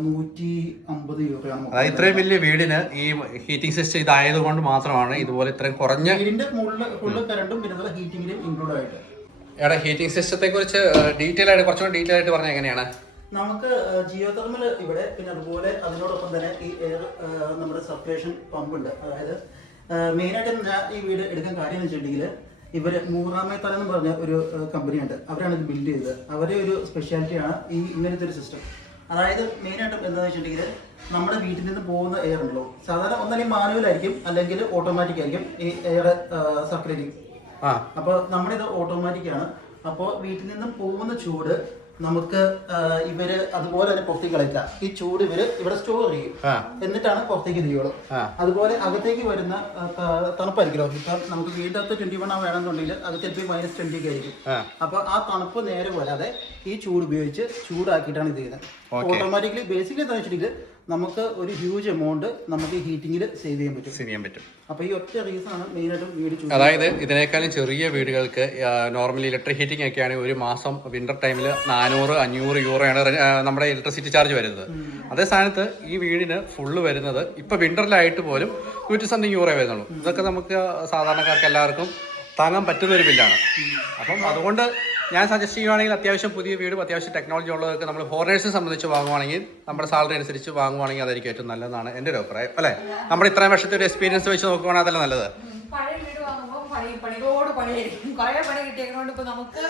150 രൂപയാണ്. അതായത് ഇത്രയും വലിയ വീടിന് ഈ ഹീറ്റിംഗ് സിസ്റ്റം ഇതായത് കൊണ്ട് മാത്രമാണ് ഇതുപോലെ ഇത്രയും കുറഞ്ഞ വീടിന്റെ ഫുള്ള് കറണ്ടും പിന്നെ ഹീറ്റിംഗിലും ഇൻക്ലൂഡ് ആയിട്ട്. എടാ, ഹീറ്റിംഗ് സിസ്റ്റത്തെ കുറിച്ച് ഡീറ്റെയിൽ ആയിട്ട് കുറച്ചുകൂടി ഡീറ്റെയിൽ ആയിട്ട് പറഞ്ഞാൽ എങ്ങനെയാണ്? നമുക്ക് ജിയോ തെർമൽ ഇവിടെ, പിന്നെ അതുപോലെ അതിനോടൊപ്പം തന്നെ ഈ എയർ നമ്മുടെ സർക്കുലേഷൻ പമ്പ് ഉണ്ട്. അതായത് മെയിനായിട്ട് ഞാൻ ഈ വീട് എടുക്കാൻ കാര്യം എന്ന് വെച്ചിട്ടുണ്ടെങ്കിൽ ഇവര് മൂറാമേത്തല എന്ന് പറഞ്ഞ ഒരു കമ്പനിയുണ്ട്, അവരാണ് ഇത് ബിൽഡ് ചെയ്തത്. അവരെ ഒരു സ്പെഷ്യാലിറ്റിയാണ് ഈ ഇങ്ങനത്തെ ഒരു സിസ്റ്റം. അതായത് മെയിനായിട്ടും എന്താണെന്ന് വെച്ചിട്ടുണ്ടെങ്കിൽ നമ്മുടെ വീട്ടിൽ നിന്ന് പോകുന്ന എയർ ഉണ്ടല്ലോ, സാധാരണ ഒന്നല്ലെങ്കിൽ മാനുവൽ ആയിരിക്കും അല്ലെങ്കിൽ ഓട്ടോമാറ്റിക് ആയിരിക്കും ഈ എയർ സർക്കുലേറ്റിംഗ്. അപ്പോൾ നമ്മുടെ ഇത് ഓട്ടോമാറ്റിക് ആണ്. അപ്പോൾ വീട്ടിൽ നിന്ന് പോകുന്ന ചൂട് നമുക്ക് ഇവര് അതുപോലെ തന്നെ പുറത്തേക്ക് കളയില്ല. ഈ ചൂട് ഇവിടെ സ്റ്റോർ ചെയ്യും, എന്നിട്ടാണ് പുറത്തേക്ക് ചെയ്യുള്ളൂ. അതുപോലെ അകത്തേക്ക് വരുന്ന തണുപ്പായിരിക്കുമല്ലോ. ഇപ്പം നമുക്ക് വീടിന്റെ അകത്ത് 21 വേണമെന്നുണ്ടെങ്കിൽ അത് ചിലപ്പോൾ -20 ഒക്കെ ആയിരിക്കും. അപ്പൊ ആ തണുപ്പ് നേരെ വരാതെ ഈ ചൂട് ഉപയോഗിച്ച് ചൂടാക്കിയിട്ടാണ് ഇത് ചെയ്യുന്നത്. ഓട്ടോമാറ്റിക്കലി ബേസിക്കലി എന്താ വെച്ചിട്ടുണ്ടെങ്കിൽ നമുക്ക് ഒരു ഹ്യൂജ് എമൗണ്ട് നമുക്ക് ഈ ഹീറ്റിംഗിൽ സേവ് ചെയ്യാൻ പറ്റും. അപ്പൊ ഈ ഒറ്റ റീസൺ ആണ് മെയിനായിട്ടും വീട്. അതായത് ഇതിനേക്കാളും ചെറിയ വീടുകൾക്ക് നോർമലി ഇലക്ട്രിക് ഹീറ്റിംഗ് ഒക്കെയാണെങ്കിൽ ഒരു മാസം വിന്റർ ടൈമിൽ 400-500 യൂറോയാണ് നമ്മുടെ ഇലക്ട്രിസിറ്റി ചാർജ് വരുന്നത്. അതേ സ്ഥാനത്ത് ഈ വീടിന് ഫുള്ള് വരുന്നത് ഇപ്പൊ വിന്ററിലായിട്ട് പോലും 100 സംതിങ് യൂറോ വരുന്നുള്ളൂ. ഇതൊക്കെ നമുക്ക് സാധാരണക്കാർക്ക് എല്ലാവർക്കും താങ്ങാൻ പറ്റുന്ന ഒരു ബില്ലാണ്. അപ്പം അതുകൊണ്ട് ഞാൻ സജസ്റ്റ് ചെയ്യുവാണെങ്കിൽ അത്യാവശ്യം പുതിയ വീടും അത്യാവശ്യം ടെക്നോളജി ഉള്ളവർക്ക് നമ്മൾ ഫോറിനേഴ്സിനെ സംബന്ധിച്ച് വാങ്ങുവാണെങ്കിൽ നമ്മുടെ സാലറി അനുസരിച്ച് വാങ്ങുവാണെങ്കിൽ അതായിരിക്കും ഏറ്റവും നല്ലതാണ് എൻ്റെ ഒരു അഭിപ്രായം. അല്ലേ, നമ്മുടെ ഇത്രയും വർഷത്തെ ഒരു എക്സ്പീരിയൻസ് വെച്ച് നോക്കുവാണെങ്കിൽ അതല്ല നല്ലത്. പഴയ വീട് വാങ്ങുമ്പോൾ പണിയോട് പണിയായിരിക്കും. കുറെ പണി കിട്ടിയതുകൊണ്ട് ഇപ്പൊ നമുക്ക്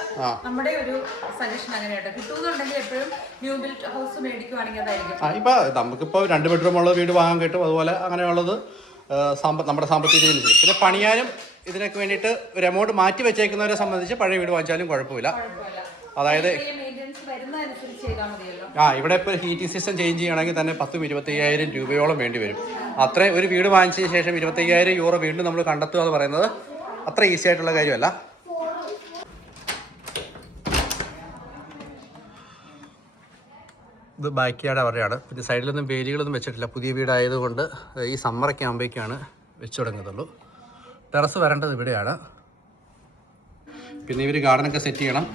നമ്മുടെ ഒരു സജഷൻ അങ്ങനെയായിട്ട് കിട്ടുന്നുണ്ടെങ്കിൽ എപ്പോഴും ന്യൂ ബിൽഡ് ഹൗസ് മേടിക്കുവാണെങ്കിൽ അതായിരിക്കും. ഇപ്പൊ നമുക്കിപ്പോൾ 2 ബെഡ്റൂം ഉള്ള വീട് വാങ്ങാൻ കിട്ടും. അതുപോലെ അങ്ങനെയുള്ളത് നമ്മുടെ സാമ്പത്തിക രീതിയിൽ. പിന്നെ പണിയാനും ഇതിനൊക്കെ വേണ്ടിയിട്ട് ഒരു എമൗണ്ട് മാറ്റി വെച്ചേക്കുന്നവരെ സംബന്ധിച്ച് പഴയ വീട് വാങ്ങിച്ചാലും കുഴപ്പമില്ല. അതായത് ഇവിടെ ഇപ്പോൾ ഹീറ്റിംഗ് സിസ്റ്റം ചേഞ്ച് ചെയ്യണമെങ്കിൽ തന്നെ 10,000-25,000 രൂപയോളം വേണ്ടി വരും. അത്രയും ഒരു വീട് വാങ്ങിച്ചതിന് ശേഷം 25,000 യൂറോ വീണ്ടും നമ്മൾ കണ്ടെത്തുക എന്ന് പറയുന്നത് അത്ര ഈസി ആയിട്ടുള്ള കാര്യമല്ല. ഇത് ബാക്ക് യാർഡ് അവരുടെയാണ്. പിന്നെ സൈഡിലൊന്നും വേലികളൊന്നും വെച്ചിട്ടില്ല. പുതിയ വീടായതുകൊണ്ട് ഈ സമ്മറൊക്കെ ആകുമ്പോഴേക്കാണ് വെച്ച് തുടങ്ങത്തുള്ളൂ. ടെറസ് വരേണ്ടത് ഇവിടെയാണ്. പിന്നെ ഇവർ ഗാർഡനൊക്കെ സെറ്റ് ചെയ്യണം.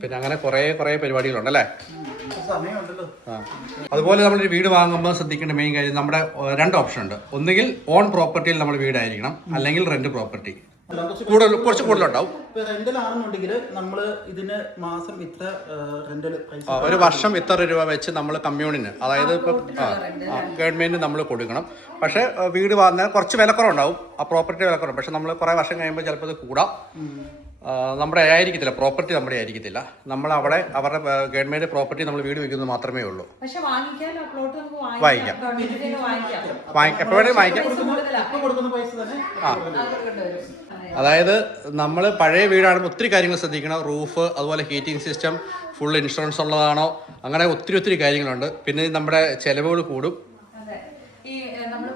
പിന്നെ അങ്ങനെ കുറേ പരിപാടികളുണ്ടല്ലേ. അതുപോലെ നമ്മളൊരു വീട് വാങ്ങുമ്പോൾ ശ്രദ്ധിക്കേണ്ട മെയിൻ കാര്യം, നമ്മുടെ 2 ഓപ്ഷൻ ഉണ്ട്. ഒന്നുകിൽ ഓൺ പ്രോപ്പർട്ടിയിൽ നമ്മുടെ വീടായിരിക്കണം, അല്ലെങ്കിൽ റെന്റ് പ്രോപ്പർട്ടി. കുറച്ച് കൂടുതലുണ്ടാവും. റെന്റൽ ആണെന്നുണ്ടെങ്കിൽ നമ്മൾ ഇതിന് മാസം ഇത്ര റെന്റൽ പൈസ, ഒരു വർഷം ഇത്ര രൂപ വെച്ച് നമ്മൾ കമ്മ്യൂണിന്, അതായത് ഇപ്പം ഗവൺമെന്റിന് നമ്മൾ കൊടുക്കണം. പക്ഷേ വീട് വാങ്ങാൻ കുറച്ച് വിലക്കുറവുണ്ടാവും, ആ പ്രോപ്പർട്ടി വിലക്കുറവ്. പക്ഷെ നമ്മൾ കുറേ വർഷം കഴിയുമ്പോൾ ചിലപ്പോൾ അത് കൂടാം. നമ്മുടെ ആയിരിക്കത്തില്ല, പ്രോപ്പർട്ടി നമ്മുടെ ആയിരിക്കത്തില്ല. നമ്മൾ അവിടെ അവരുടെ ഗവൺമെന്റ് പ്രോപ്പർട്ടി നമ്മൾ വീട് വെക്കുന്നത് മാത്രമേ ഉള്ളൂ. വാങ്ങിക്കാം, എപ്പോഴും വാങ്ങിക്കാം. അതായത് നമ്മൾ പഴയ വീടാണ്, ഒത്തിരി കാര്യങ്ങൾ ശ്രദ്ധിക്കണം. റൂഫ്, അതുപോലെ ഹീറ്റിംഗ് സിസ്റ്റം, ഫുൾ ഇൻഷുറൻസ് ഉള്ളതാണോ, അങ്ങനെ ഒത്തിരി കാര്യങ്ങളുണ്ട്. പിന്നെ നമ്മുടെ ചിലവുകൾ കൂടും.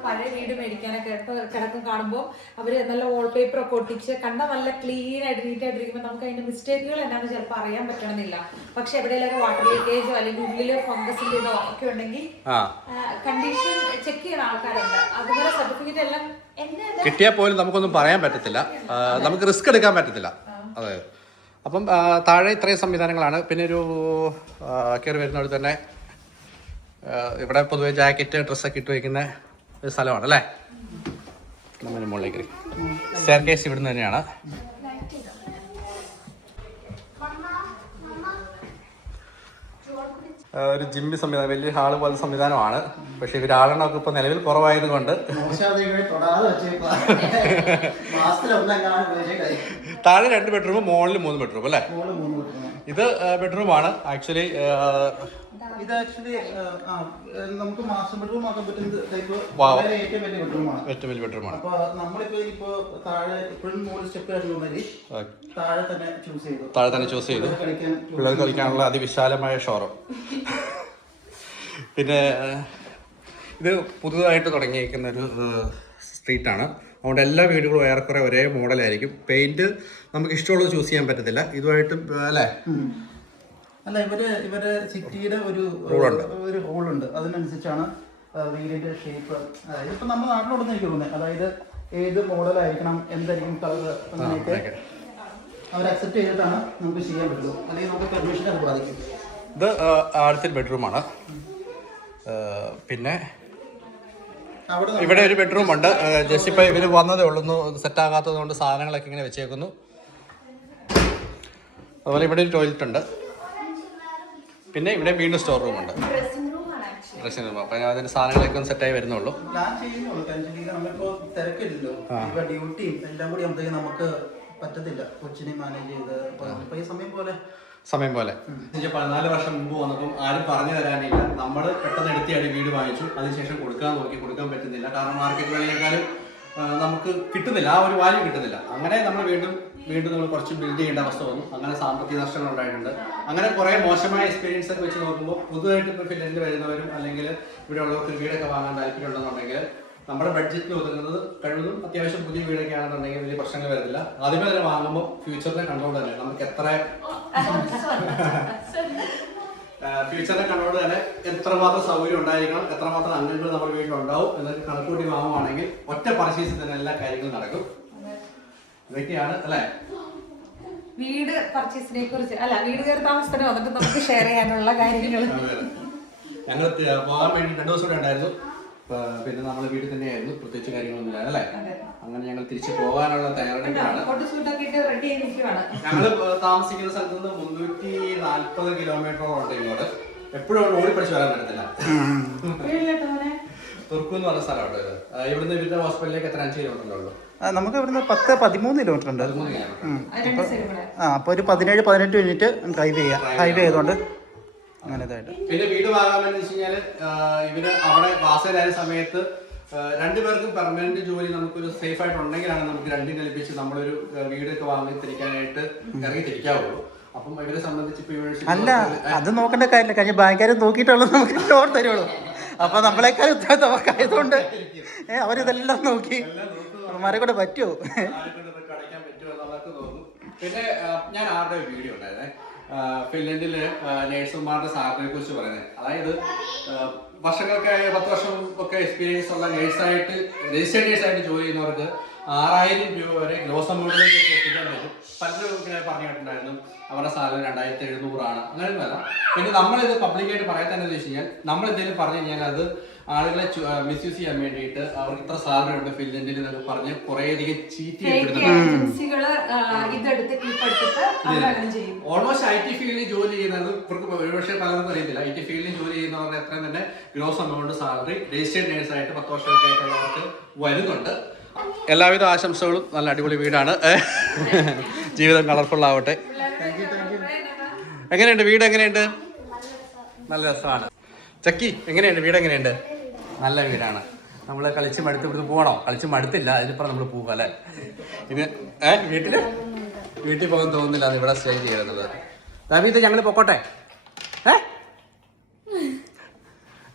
പഴയ വീട് മേടിക്കാനൊക്കെ കിടക്കും കാണുമ്പോൾ അവര് നല്ല വാൾപേപ്പർ ഒക്കെ ഒട്ടിച്ച് കണ്ട നല്ല ക്ലീൻ ആയിട്ട് നീറ്റ് ആയിട്ടിരിക്കുമ്പോൾ നമുക്ക് അതിന്റെ മിസ്റ്റേക്കുകൾ എന്താണെന്ന് ചിലപ്പോൾ അറിയാൻ പറ്റണമെന്നില്ല. പക്ഷെ എവിടെയെങ്കിലും വാട്ടർ ലീക്കേജോ അല്ലെങ്കിൽ ഉള്ളില് ഫംഗസിന്റെ ഇതോ ഒക്കെ ഉണ്ടെങ്കിൽ കണ്ടീഷൻ ചെക്ക് ചെയ്യുന്ന ആൾക്കാരുണ്ട്. അതുപോലെ സർട്ടിഫിക്കറ്റ് എല്ലാം കിട്ടിയാൽ പോലും നമുക്കൊന്നും പറയാൻ പറ്റത്തില്ല, നമുക്ക് റിസ്ക് എടുക്കാൻ പറ്റത്തില്ല. അതെ. അപ്പം താഴെ ഇത്രയും സംവിധാനങ്ങളാണ്. പിന്നെ ഒരു കയറി വരുന്നവിടെ തന്നെ ഇവിടെ പൊതുവെ ജാക്കറ്റ് ഡ്രസ്സൊക്കെ ഇട്ട് വയ്ക്കുന്ന ഒരു സ്ഥലമാണ് അല്ലേ. നമ്മൾ മുകളിലേക്ക് കയറി സ്റ്റെയർ കേസ് ഇവിടുന്ന് തന്നെയാണ്. ഒരു ജിമ്മി സംവിധാനം, വലിയ ഹാള് പോലത്തെ സംവിധാനമാണ്. പക്ഷെ ഇവർ ആളെണ്ണമൊക്കെ ഇപ്പൊ നിലവിൽ കുറവായത് കൊണ്ട് താഴെ 2 ബെഡ്റൂം, മുകളിൽ 3 ബെഡ്റൂം അല്ലേ. ഇത് ബെഡ്റൂമാണ് ആക്ച്വലി. ഇത് ആക്ച്വലി നമുക്ക് മാസ്റ്റർ ബെഡ്റൂം ആക്കാൻ പറ്റുന്ന ടൈപ്പ് ഏറ്റവും വലിയ ബെഡ്റൂമാണ്. അപ്പൊ നമ്മളിപ്പോ താഴെ ഇപ്പോഴും 3 സ്റ്റെപ്പ് ആയിട്ടുണ്ടെങ്കിൽ താഴെ തന്നെ ചൂസ് ചെയ്തു പിള്ളേർക്ക് കളിക്കാനുള്ള അതിവിശാലമായ ഷോറൂം. പിന്നെ ഇത് പുതുതായിട്ട് തുടങ്ങിയിരിക്കുന്ന ഒരു സ്ട്രീറ്റാണ്. അതുകൊണ്ട് എല്ലാ വീടുകളും ഏറെക്കുറെ ഒരേ മോഡലായിരിക്കും. പെയിന്റ് നമുക്ക് ഇഷ്ടമുള്ളത് ചൂസ് ചെയ്യാൻ പറ്റത്തില്ല. ഇതുമായിട്ട് അല്ലേ. അല്ല, ഇവര് സിറ്റിയുടെ ഒരു റൂളുണ്ട്. അതിനനുസരിച്ചാണ് വീടിന്റെ ഷേപ്പ്. അതായത് ഇപ്പൊ നമ്മുടെ നാട്ടിലോടൊന്നും എനിക്ക് തോന്നുന്നത്, അതായത് ഏത് മോഡലായിരിക്കണം, എന്തായിരിക്കും കളർ, അങ്ങനെയൊക്കെ അവർ അക്സെപ്റ്റ് ചെയ്തിട്ടാണ് നമുക്ക് ചെയ്യാൻ പറ്റുള്ളൂ. അല്ലെങ്കിൽ നമുക്ക് പെർമിഷൻ അത് ബാധിക്കും. ഇത് ആദ്യത്തെ ബെഡ്റൂമാണ്. പിന്നെ ഇവിടെ ഒരു ബെഡ്റൂം ഉണ്ട്. ജസ്റ്റ് ഇപ്പൊ ഇവര് വന്നതേ ഉള്ളൂ, സെറ്റ് ആകാത്തത് കൊണ്ട് സാധനങ്ങളൊക്കെ ഇങ്ങനെ വെച്ചേക്കുന്നു. അതുപോലെ ഇവിടെ ഒരു ടോയ്ലറ്റ് ഉണ്ട്. പിന്നെ ഇവിടെ വീണ്ടും സ്റ്റോർ റൂം ഉണ്ട്, ഡ്രസ്സിംഗ് റൂം. അപ്പൊ അതിന്റെ സാധനങ്ങളൊക്കെ ഒന്ന് സെറ്റായി വരുന്നുള്ളൂ. തിരക്കില്ലല്ലോ, ഡ്യൂട്ടിയും എല്ലാം കൂടി ആകുമ്പോഴത്തേക്ക് നമുക്ക് പറ്റത്തില്ല കൊച്ചിനെ മാനേജ് ചെയ്ത് ഈ സമയം പോലെ 14 വർഷം മുമ്പ് വന്നപ്പം ആരും പറഞ്ഞു തരാനില്ല. നമ്മൾ പെട്ടെന്ന് എടുത്തിയാടി വീട് വാങ്ങിച്ചു. അതിനുശേഷം കൊടുക്കാൻ കൊടുക്കാൻ പറ്റുന്നില്ല. കാരണം മാർക്കറ്റ് വിലയേക്കാളും നമുക്ക് കിട്ടുന്നില്ല, ആ ഒരു വാല്യൂ കിട്ടുന്നില്ല. അങ്ങനെ നമ്മൾ വീണ്ടും നമ്മൾ കുറച്ച് ബിൽഡ് ചെയ്യേണ്ട അവസ്ഥ വന്നു. അങ്ങനെ സാമ്പത്തിക നഷ്ടങ്ങൾ ഉണ്ടായിട്ടുണ്ട്. അങ്ങനെ കുറേ മോശമായ എക്സ്പീരിയൻസ് ഒക്കെ വെച്ച് നോക്കുമ്പോൾ പുതുതായിട്ട് ഇപ്പോൾ ഫിൻലൻഡിൽ വരുന്നവരും അല്ലെങ്കിൽ ഇവിടെ ഉള്ളവർക്ക് വീടൊക്കെ വാങ്ങാൻ താല്പര്യമുണ്ടെന്നുണ്ടെങ്കിൽ നമ്മുടെ ബഡ്ജറ്റിൽ ഒതുങ്ങുന്നത് കഴിവതും അത്യാവശ്യം പുതിയ വീടൊക്കെ ആണെന്നുണ്ടെങ്കിൽ വലിയ പ്രശ്നങ്ങൾ വരുന്നില്ല. ആദ്യമേ തന്നെ വാങ്ങുമ്പോൾ ഫ്യൂച്ചറിനെ കണ്ടുകൊണ്ട് തന്നെ നമുക്ക് ഫ്യൂച്ചറിനെ കണ്ടുകൊണ്ട് തന്നെ എത്രമാത്രം സൗകര്യം ഉണ്ടായിരിക്കണം, എത്രമാത്രം അംഗങ്ങൾ നമ്മുടെ വീട്ടിലുണ്ടാവും എന്നൊക്കെ കണക്കൂട്ടി വാങ്ങുവാണെങ്കിൽ ഒറ്റ പർച്ചേസിൽ തന്നെ എല്ലാ കാര്യങ്ങളും നടക്കും. ഇതൊക്കെയാണ് അല്ലേ വീട് പർച്ചേസിനെ കുറിച്ച്. അല്ല, വീട് കയറി താമസത്തിന് വന്നിട്ട് നമുക്ക് ഷെയർ ചെയ്യാനുള്ള കാര്യങ്ങൾ. ഞങ്ങൾ പോകാൻ വേണ്ടി 2 ദിവസം കൂടെ ഉണ്ടായിരുന്നു. പിന്നെ നമ്മൾ വീട്ടിൽ തന്നെയായിരുന്നു, പ്രത്യേകിച്ച് കാര്യങ്ങളൊന്നും ഇല്ല അല്ലേ. അങ്ങനെ ഞങ്ങൾ തിരിച്ചു പോകാനുള്ള തയ്യാറെടുപ്പിലാണ്. ഞങ്ങൾ താമസിക്കുന്ന സ്ഥലത്ത് നിന്ന് 340 കിലോമീറ്ററോളം ഉണ്ട് ഇങ്ങോട്ട്. എപ്പോഴും ഓടിപ്പടിച്ച് വരാൻ പറ്റത്തില്ല. തുർക്കു എന്ന് പറഞ്ഞ സ്ഥലമുണ്ട്. ഇവിടുന്ന് ഇവരുടെ ഹോസ്പിറ്റലിലേക്ക് എത്ര 5 കിലോമീറ്റർ ഉള്ളൂ. നമുക്ക് ഇവിടുന്ന് 10-13 കിലോമീറ്റർ ഉണ്ട്. അപ്പൊ ഒരു 17-18 മിനിറ്റ് ഡ്രൈവ് ചെയ്യാം, ഹൈവേ ആയതുകൊണ്ട്. പിന്നെ വീട് വാങ്ങാമെന്ന് വെച്ച് കഴിഞ്ഞാല് ഇവര് അവിടെ വാസരായ സമയത്ത് 2 പേർക്കും പെർമനന്റ് ജോലി നമുക്കൊരു സേഫ് ആയിട്ട് ഉണ്ടെങ്കിലാണ് നമുക്ക് 2 കൽപ്പിച്ച് നമ്മളൊരു വീടൊക്കെ വാങ്ങി തിരിക്കാനായിട്ട് ഇറങ്ങി തിരിക്കാവുള്ളൂ. അപ്പം ഇവരെ സംബന്ധിച്ച് അല്ല, അത് നോക്കേണ്ട കാര്യമില്ല. കഴിഞ്ഞ ബാങ്കുകാർ നോക്കിയിട്ടുള്ളത് നമുക്ക് ലോൺ തരുള്ളൂ. അപ്പൊ നമ്മളെക്കാൾ ഉത്തരവാദിത്തമായതുകൊണ്ട് അവരിതെല്ലാം നോക്കി അവന്മാരെ കൂടെ പറ്റുമോ. പിന്നെ ഞാൻ ആരുടെ വീഡിയോ ഉണ്ടായിരുന്നേ, ഫിൻലൻഡില് നേഴ്സുമാരുടെ സാലറിയെ കുറിച്ച് പറയുന്നത്. അതായത് വർഷങ്ങൾക്കായി 10 വർഷം ഒക്കെ എക്സ്പീരിയൻസ് ഉള്ള നേഴ്സായിട്ട് രജിസ്റ്റേർഡ് നേഴ്സായിട്ട് ജോലി ചെയ്യുന്നവർക്ക് 6000 രൂപ വരെ ഗ്രോസ് എമൗണ്ടിലേക്ക് എത്തിക്കാൻ പറ്റും. പലരും ഇങ്ങനെ പറഞ്ഞിട്ടുണ്ടായിരുന്നു അവരുടെ സാലറി 2700 ആണ്. അങ്ങനെയൊന്നുമല്ല. പിന്നെ നമ്മളിത് പബ്ലിക്കായിട്ട് പറയാൻ തന്നെ വെച്ച് കഴിഞ്ഞാൽ നമ്മൾ എന്തെങ്കിലും പറഞ്ഞു കഴിഞ്ഞാൽ അത് ആളുകളെ മിസ്യൂസ് ചെയ്യാൻ വേണ്ടിയിട്ട് അവർക്ക് ഇത്ര സാലറി ഉണ്ട് ഫിൻലൻഡിൽ എന്നൊക്കെ പറഞ്ഞ് കുറേയധികം ചീറ്റ് ഓൾമോസ്റ്റ് IT ഫീൽഡിൽ ജോലി ചെയ്യുന്നത് ഇവർക്ക് ഒരുപക്ഷെ പലർക്കും അറിയത്തില്ല. IT ഫീൽഡിൽ ജോലി ചെയ്യുന്നവരുടെ എത്രയും തന്നെ ഗ്രോസ് എമൗണ്ട് സാലറി രജിസ്റ്റേർഡ് നേഴ്സായിട്ട് 10 വർഷമൊക്കെ ആയിട്ടുള്ളവർക്ക് വരുന്നുണ്ട്. എല്ലാവിധ ആശംസകളും. നല്ല അടിപൊളി വീടാണ്. ജീവിതം കളർഫുൾ ആവട്ടെ. എങ്ങനെയുണ്ട് വീട്? എങ്ങനെയുണ്ട്? നല്ല രസമാണ്. ചക്കി എങ്ങനെയുണ്ട് വീട്? എങ്ങനെയുണ്ട്? നല്ല വീടാണ്. നമ്മൾ കളിച്ച് മടുത്ത് ഇവിടുന്ന് പോകണോ? കളിച്ച് മടുത്തില്ല, അതിനിപ്പുറം നമ്മൾ പോകും അല്ലേ. ഇത് വീട്ടിൽ പോകാൻ തോന്നുന്നില്ല, അത് ഇവിടെ സ്റ്റേ ചെയ്യുന്നത്. ഇത് ഞങ്ങൾ പൊക്കോട്ടെ.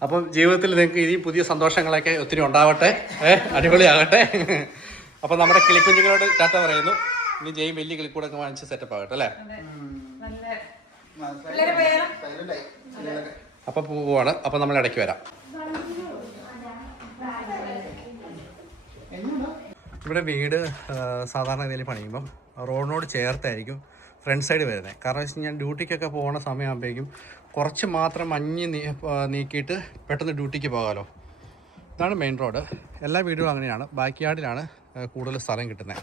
അപ്പം ജീവിതത്തിൽ നിങ്ങൾക്ക് ഇനി പുതിയ സന്തോഷങ്ങളൊക്കെ ഒത്തിരി ഉണ്ടാവട്ടെ, അടിപൊളിയാകട്ടെ. അപ്പം നമ്മുടെ കിളിക്കുഞ്ഞുങ്ങളോട് ടാറ്റ പറയുന്നു. ഇനി ജയും വലിയ കിളിക്കൂടൊക്കെ വാങ്ങിച്ച് സെറ്റപ്പ് ആകട്ടെ അല്ലേ? അപ്പം പോവാണ്. അപ്പം നമ്മൾ ഇടയ്ക്ക് വരാം. ഇവിടെ വീട് സാധാരണ രീതിയിൽ പണിയുമ്പം റോഡിനോട് ചേർത്തായിരിക്കും ഫ്രണ്ട് സൈഡ് വരുന്നത്. കാരണം വെച്ച് കഴിഞ്ഞാൽ ഡ്യൂട്ടിക്കൊക്കെ പോകുന്ന സമയമാകുമ്പോഴേക്കും കുറച്ച് മാത്രം മഞ്ഞ് നീക്കിയിട്ട് പെട്ടെന്ന് ഡ്യൂട്ടിക്ക് പോകാമല്ലോ. ഇതാണ് മെയിൻ റോഡ്. എല്ലാ വീടുകളും അങ്ങനെയാണ്. ബാക്ക് യാർഡിലാണ് കൂടുതൽ സ്ഥലം കിട്ടുന്നത്.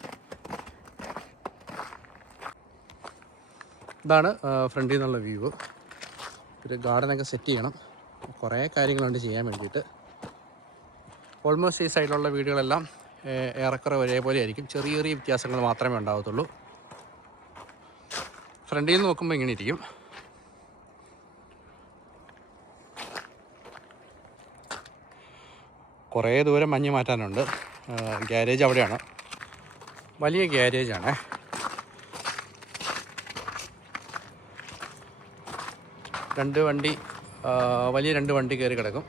ഇതാണ് ഫ്രണ്ടിൽ നിന്നുള്ള വ്യൂ. ഒരു ഗാർഡനൊക്കെ സെറ്റ് ചെയ്യണം. കുറേ കാര്യങ്ങളുണ്ട് ചെയ്യാൻ വേണ്ടിയിട്ട്. ഓൾമോസ്റ്റ് ഈ സൈഡിലുള്ള വീടുകളെല്ലാം ഏറെക്കുറെ ഒരേപോലെ ആയിരിക്കും. ചെറിയ ചെറിയ വ്യത്യാസങ്ങൾ മാത്രമേ ഉണ്ടാകത്തുള്ളൂ. ഫ്രണ്ടിൽ നിന്ന് നോക്കുമ്പോൾ ഇങ്ങനെ ഇരിക്കും. കുറേ ദൂരം മഞ്ഞ് മാറ്റാനുണ്ട്. ഗ്യാരേജ് അവിടെയാണ്. വലിയ ഗ്യാരേജാണ്. വലിയ രണ്ട് വണ്ടി കയറി കിടക്കും.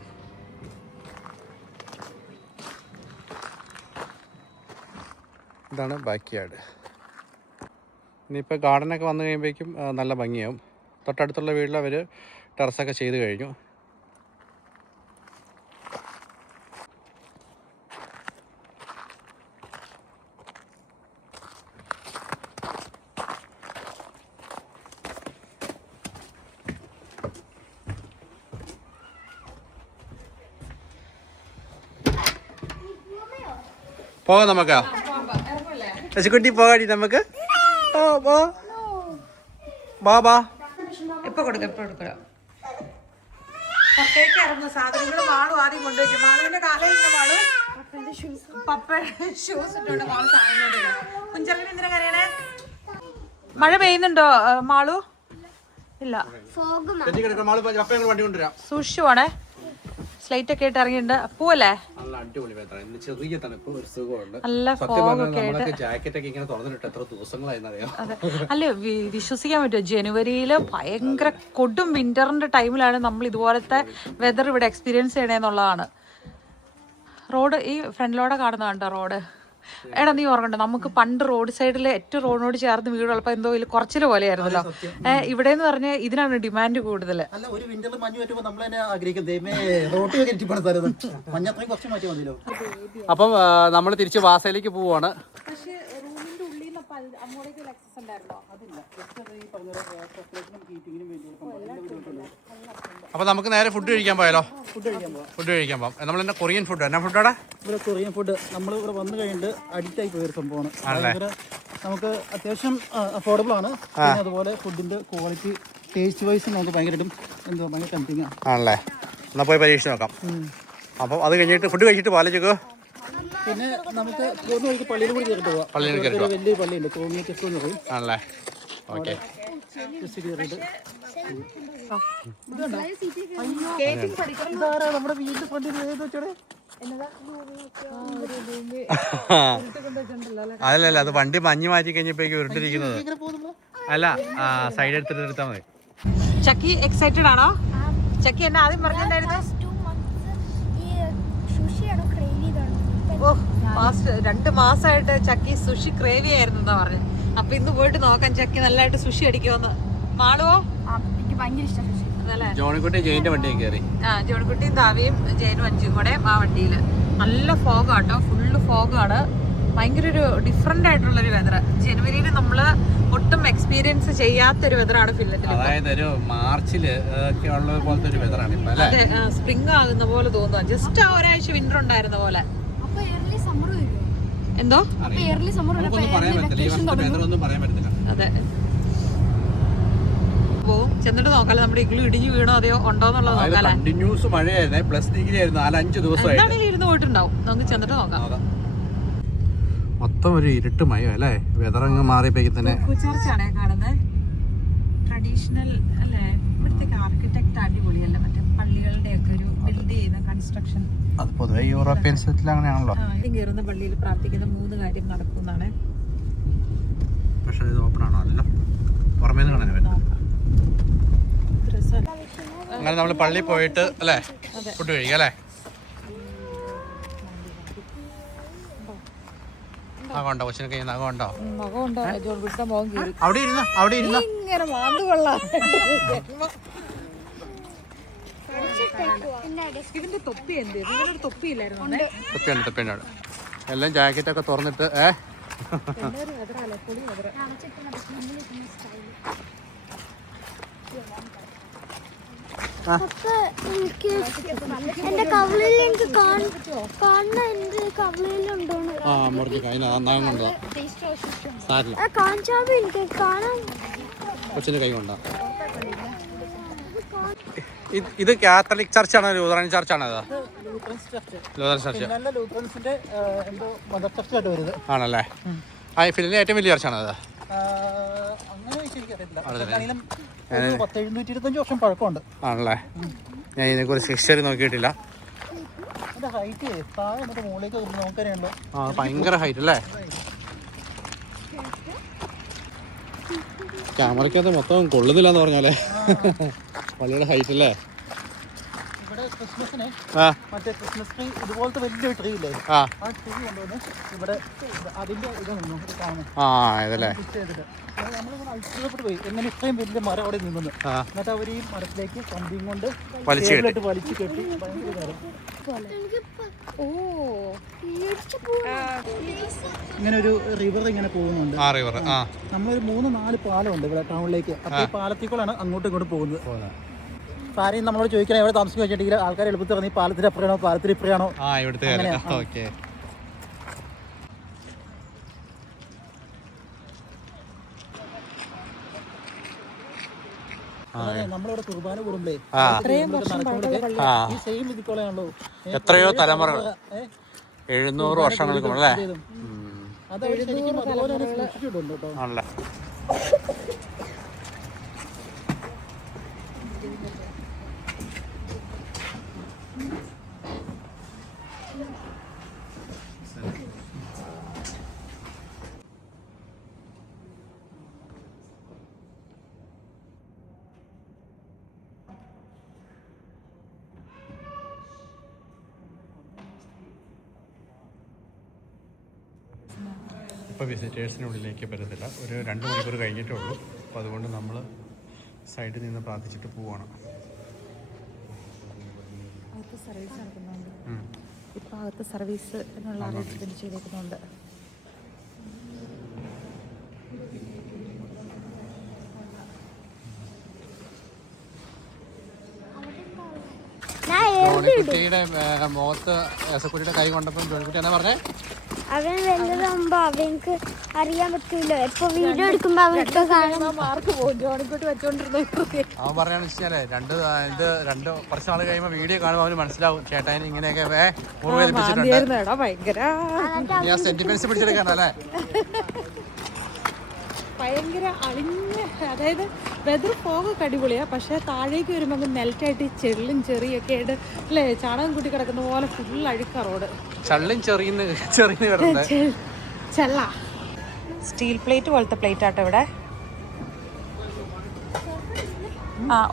ഇതാണ് ബാക്ക് യാർഡ്. ഇനിയിപ്പോൾ ഗാർഡനൊക്കെ വന്നു കഴിയുമ്പോഴേക്കും നല്ല ഭംഗിയാവും. തൊട്ടടുത്തുള്ള വീട്ടിൽ അവർ ടെറസൊക്കെ ചെയ്ത് കഴിഞ്ഞു. പോകാം നമുക്ക്. ശശിക്കുട്ടി പോകാടി നമുക്ക്. ബാ എപ്പോ കൊടുക്കാം പുറത്തേക്ക് ഇറങ്ങുന്ന സാധനങ്ങൾ മാളു ആദ്യം കൊണ്ടുവയ്ക്കും. മാളുവിന്റെ കാലയിൽ നിന്ന് മാളു പപ്പയുടെ ഷൂസ് ഇട്ടോണ്ട് മാളു സാധനം കൊണ്ടുവരും. കുഞ്ചറിന് എന്തിനാ കരയണേ? മഴ പെയ്യുന്നുണ്ടോ മാളു? ഇല്ല, വണ്ടി കൊണ്ടുവരാം. സൂക്ഷിച്ചു പോണേ. സ്ലൈറ്റ് ഒക്കെ ആയിട്ട് ഇറങ്ങിയിട്ടുണ്ട്. പോവല്ലേ? നല്ല അടിപൊളി വെതറാണ്. ചെറിയ തണുപ്പ്, ഒരു സുഖമുണ്ട്. നല്ല ജാക്കറ്റ് ഒക്കെ ഇങ്ങനെ തുറന്നിട്ട് എത്ര ദിവസങ്ങളായിരുന്നറിയാം. അല്ല, വിശ്വസിക്കാൻ പറ്റുമോ? ജനുവരിയില് ഭയങ്കര കൊടും വിന്ററിന്റെ ടൈമിലാണ് നമ്മൾ ഇതുപോലത്തെ വെതർ ഇവിടെ എക്സ്പീരിയൻസ് ചെയ്യണേന്നുള്ളതാണ്. റോഡ് ഈ ഫ്രണ്ടിലൂടെ കാണുന്നതാണ്ടോ റോഡ്? എടാ നീ ഓർക്കണ്ട, നമുക്ക് പണ്ട് റോഡ് സൈഡിൽ ഏറ്റവും റോഡിനോട് ചേർന്ന് വീടുള്ളപ്പോൾ എന്തോ ഇതിൽ കുറച്ചില് പോലെയായിരുന്നല്ലോ. ഇവിടെ എന്ന് പറഞ്ഞാൽ ഇതിനാണ് ഡിമാൻഡ് കൂടുതൽ. അപ്പം നമ്മൾ തിരിച്ച് വാസയിലേക്ക് പോവാണ്. അപ്പൊ നമുക്ക് നേരെ ഫുഡ് കഴിക്കാൻ പോയാലോ? ഫുഡ് കഴിക്കാൻ പോകാം. നമ്മൾ തന്നെ കൊറിയൻ ഫുഡ്. എന്നാ ഫുഡാടാ? ഇവിടെ കൊറിയൻ ഫുഡ് നമ്മൾ ഇവിടെ വന്നു കഴിഞ്ഞിട്ട് അഡിക്റ്റ് ആയി പോയൊരു സംഭവമാണ്. നമുക്ക് അത്യാവശ്യം അഫോർഡബിൾ ആണ്. അതുപോലെ ഫുഡിന്റെ ക്വാളിറ്റി, ടേസ്റ്റ് വൈസ് നമുക്ക് ഭയങ്കരമായിട്ടും ഭയങ്കര ടെംപ്റ്റിംഗ് ആണല്ലേ. എന്നാൽ പോയി പരീക്ഷിച്ച് നോക്കാം. അപ്പം അത് കഴിഞ്ഞിട്ട് ഫുഡ് കഴിച്ചിട്ട് പാലിച്ചേക്കോ. പിന്നെ നമുക്ക് പോകുന്ന വഴിക്ക് പള്ളിയിൽ കൂടി കയറിട്ട് പോവാം. വലിയ പള്ളിയുണ്ട്, തോന്നിയ ടെസ്റ്റ് എന്ന് പറയും. ആണല്ലേ, ഓക്കെ. നമ്മുടെ വീട്ടിൽ അതല്ല, അത് വണ്ടി മഞ്ഞ് മാറ്റി കഴിഞ്ഞപ്പോഴേക്കും ഉരുട്ടിരിക്കുന്നത്. അല്ല, സൈഡ് എടുത്തിട്ട് എടുത്താൽ മതി. ചക്കി എക്സൈറ്റഡ് ആണോ? ചക്കി എന്നെ ആദ്യം പറഞ്ഞിട്ടുണ്ടായിരുന്നു. ഓ, 2 മാസമായിട്ട് ചക്കി സുഷി ക്രേവി ആയിരുന്നു എന്നാ പറഞ്ഞു. അപ്പൊ ഇന്ന് പോയിട്ട് നോക്കാം ചക്കി നല്ലതായിട്ട് സുഷി അടിക്കുമെന്ന്. മാളുവോ? എനിക്ക് ഭയങ്കര ഇഷ്ടം. ജോണിക്കുട്ടി ജയിന്റെ വണ്ടിയിൽ കയറി. ജോണിക്കുട്ടിയും താവിയും ജയനും അഞ്ചും കൂടെ ആ വണ്ടിയിൽ. നല്ല ഫോഗാട്ടോ, ഫുള്ള് ഫോഗാണ്. ഭയങ്കര ഒരു ഡിഫറെന്റ് ആയിട്ടുള്ളൊരു വെതർ. ജനുവരിയിൽ നമ്മള് ഒട്ടും എക്സ്പീരിയൻസ് ചെയ്യാത്തൊരു വെതറാണ് ഫിൻലൻഡിൽ. അതായത് ഒരു മാർച്ചില് ഒക്കെ ഉള്ള പോലത്തെ ഒരു വെതറാണ് ഇപ്പൊ. അതെ, സ്പ്രിംഗ് ആകുന്ന പോലെ തോന്നുക. ജസ്റ്റ് ആ ഒരാഴ്ച വിന്റർ ഉണ്ടായിരുന്ന പോലെ. എന്തോ അതെ. പോവും, ചെന്നിട്ട് നോക്കാലോ നമ്മുടെ ഇഗ്ലു ഇടിഞ്ഞു വീണോ അതെയോ ഉണ്ടോന്നുള്ളത് നോക്കാലോ. കണ്ടിന്യൂസ് മഴയായിരുന്നു, പ്ലസ് ഡിഗ്രി ആയിരുന്നു 4-5 ദിവസമായിട്ട്. എന്താണെങ്കിലും ഇരുന്ന് പോയിട്ടുണ്ടാവും. നമുക്ക് ചെന്നിട്ട് നോക്കാം. മൊത്തം ഒരു ഇരുട്ട് മയം അല്ലേ? വെതറങ്ങ് മാറിയപ്പോഴേക്കും തന്നെ. ചർച്ചാണേ കാണുന്നത്. ട്രഡീഷണൽ അല്ലേ? ഇവിടുത്തെ ആർക്കിടെക്ട് അടിപൊളിയല്ലേ? മറ്റേ പള്ളികളുടെ ഒക്കെ ഒരു ബിൽഡ് ചെയ്യുന്ന കൺസ്ട്രക്ഷൻ. അത് പൊതുവെ യൂറോപ്യൻ സെറ്റിൽ അങ്ങനെയാണല്ലോ. ആദ്യം കയറുന്ന പള്ളിയിൽ പ്രാർത്ഥിക്കുന്ന 3 കാര്യം നടക്കുന്നതാണ്. പക്ഷെ ഇത് ഓപ്പൺ ആണോ? അല്ലല്ലോ, പുറമേ നിന്ന് കാണാൻ പറ്റും. അങ്ങനെ നമ്മൾ പള്ളിയിൽ പോയിട്ട് അല്ലേ ഫുഡ് കഴിക്കാം അല്ലേ? നഖമുണ്ടോ കൊച്ചിന് കൈ നഖമുണ്ടോ? അവിടെ ഇരുന്നോ, അവിടെ ഇരുന്നോ. ഇതിന്റെ തൊപ്പി എന്ത്? ഇതിനൊരു തൊപ്പിയില്ലായിരുന്നു. തൊപ്പിയുണ്ട്, തൊപ്പിയുണ്ട്. എല്ലാം ജാക്കറ്റൊക്കെ തുറന്നിട്ട് എന്റെ കവളിൽ എനിക്ക് കാണുന്ന എന്റെ കവളിലുണ്ടോ മുറിഞ്ഞ നഖം കൊണ്ടോ സാരില്ല. കാണിച്ചാൽ എനിക്ക് കാണാൻ കൊച്ചിന്റെ കൈ കൊണ്ടോ? ഇത് കാത്തലിക് ചർച്ചാണോ ലൂതറൻ ചർച്ചാണോ? ലൂതറൻ ചർച്ച് ആണല്ലേ? ആ ഫിലിന്റെ ഏറ്റവും വലിയ ചർച്ചാണോ അത്? ആണല്ലേ? ഞാൻ ഇതിനെക്കുറിച്ച് ഹിസ്റ്ററി നോക്കിയിട്ടില്ല. ആ ഭയങ്കര ഹൈറ്റ് അല്ലേ? ക്യാമറയ്ക്കകത്ത് മൊത്തം കൊള്ളുന്നില്ല എന്ന് പറഞ്ഞാലേ പള്ളിയുടെ ഹൈറ്റ് അല്ലേ? മറ്റേ ക്രിസ്മസ് ട്രീ ഇതുപോലത്തെ വലിയൊരു ട്രീ ഇല്ലേ, ആ ട്രീ കൊണ്ടുവന്ന് ഇവിടെ അതിന്റെ കാണും. ഇതല്ലേ നമ്മളിങ്ങനെ അത്ഭുതപ്പെട്ട് പോയി എങ്ങനെ ഇത്രയും വലിയ മരം അവിടെ നിന്നു. എന്നിട്ട് അവർ ഈ മരത്തിലേക്ക് കമ്പിയും കൊണ്ട് വലിച്ചു കെട്ടി ഭയങ്കര കാര്യം. ഇങ്ങനെ ഒരു റിവർ ഇങ്ങനെ പോകുന്നുണ്ട്. നമ്മളൊരു 3-4 പാലമുണ്ട് ഇവിടെ ടൗണിലേക്ക്. അപ്പോൾ ഈ പാലത്തിക്കൂടാണ് അങ്ങോട്ടും ഇങ്ങോട്ടും പോകുന്നത്. ആരെയും നമ്മളോട് ചോദിക്കണം എവിടെ താമസിക്കാൻ വെച്ചിട്ടുണ്ടെങ്കിൽ ആൾക്കാർ എളുപ്പത്തിൽ പറഞ്ഞ് പാലത്തിന് അപ്പുറയാണോ പാലത്തിന് ഇപ്പുറയാണോ. നമ്മളിവിടെ കുർബാന കൂടുമ്പേ ഈ സെയിം ഇതിക്കോളാണല്ലോ എത്രയോ തലമുറകൾ 700 വർഷങ്ങൾക്ക് മുന്നേ അത് ശരിക്കും അതുപോലെ തന്നെ സൂക്ഷിച്ചിട്ടുണ്ട് കേട്ടോ. ആണല്ലേ? ഇപ്പോൾ വിസിറ്റേഴ്സിനുള്ളിലേക്ക് പറ്റത്തില്ല, ഒരു 2 മണിക്കൂർ കഴിഞ്ഞിട്ടേ ഉള്ളൂ. അപ്പോൾ അതുകൊണ്ട് നമ്മൾ സൈഡിൽ നിന്ന് പ്രാർത്ഥിച്ചിട്ട് പോവാണ്. സർവീസ് നടക്കുന്നുണ്ട് ഇപ്പോൾ, അകത്ത് സർവീസ് എന്നുള്ള അറേഞ്ച്മെന്റ് ചെയ്തേക്കുന്നുണ്ട്. ജോണിക്കുട്ടിയുടെ മുഖത്ത് യേശുക്കുട്ടിയുടെ കൈ കൊണ്ടപ്പം ജോണിക്കുട്ടി എന്നാ പറഞ്ഞേ? അവൻ വലുതാകുമ്പോ അവൻക്ക് അറിയാൻ പറ്റൂല. ഇപ്പൊ വീഡിയോ എടുക്കുമ്പോ അവർക്ക് മാർക്ക് പോകും. ജോണിക്കുട്ടി വെച്ചോണ്ടിരുന്ന അവൻ പറയാന്ന് വെച്ചാലേ കുറച്ച് നാൾ കഴിയുമ്പോൾ വീഡിയോ കാണുമ്പോൾ അവന് മനസ്സിലാവും ചേട്ടാൻ ഇങ്ങനെയൊക്കെ സെന്റിമെന്റ്സ് പിടിച്ചെടുക്കാനല്ലേ? ഭയങ്കര അളിഞ്ഞ, അതായത് വെതർ ഫോഗൊക്കെ അടിപൊളിയാ. പക്ഷെ താഴേക്ക് വരുമ്പോൾ മെൽറ്റായിട്ട് ചെള്ളും ചെറിയൊക്കെ ആയിട്ട് അല്ലേ, ചാണകം കൂട്ടി കിടക്കുന്ന പോലെ ഫുൾ അഴുക്ക റോഡ്. ചള്ളും ചെള്ള. സ്റ്റീൽ പ്ലേറ്റ് പോലത്തെ പ്ലേറ്റ് ആട്ടോ ഇവിടെ.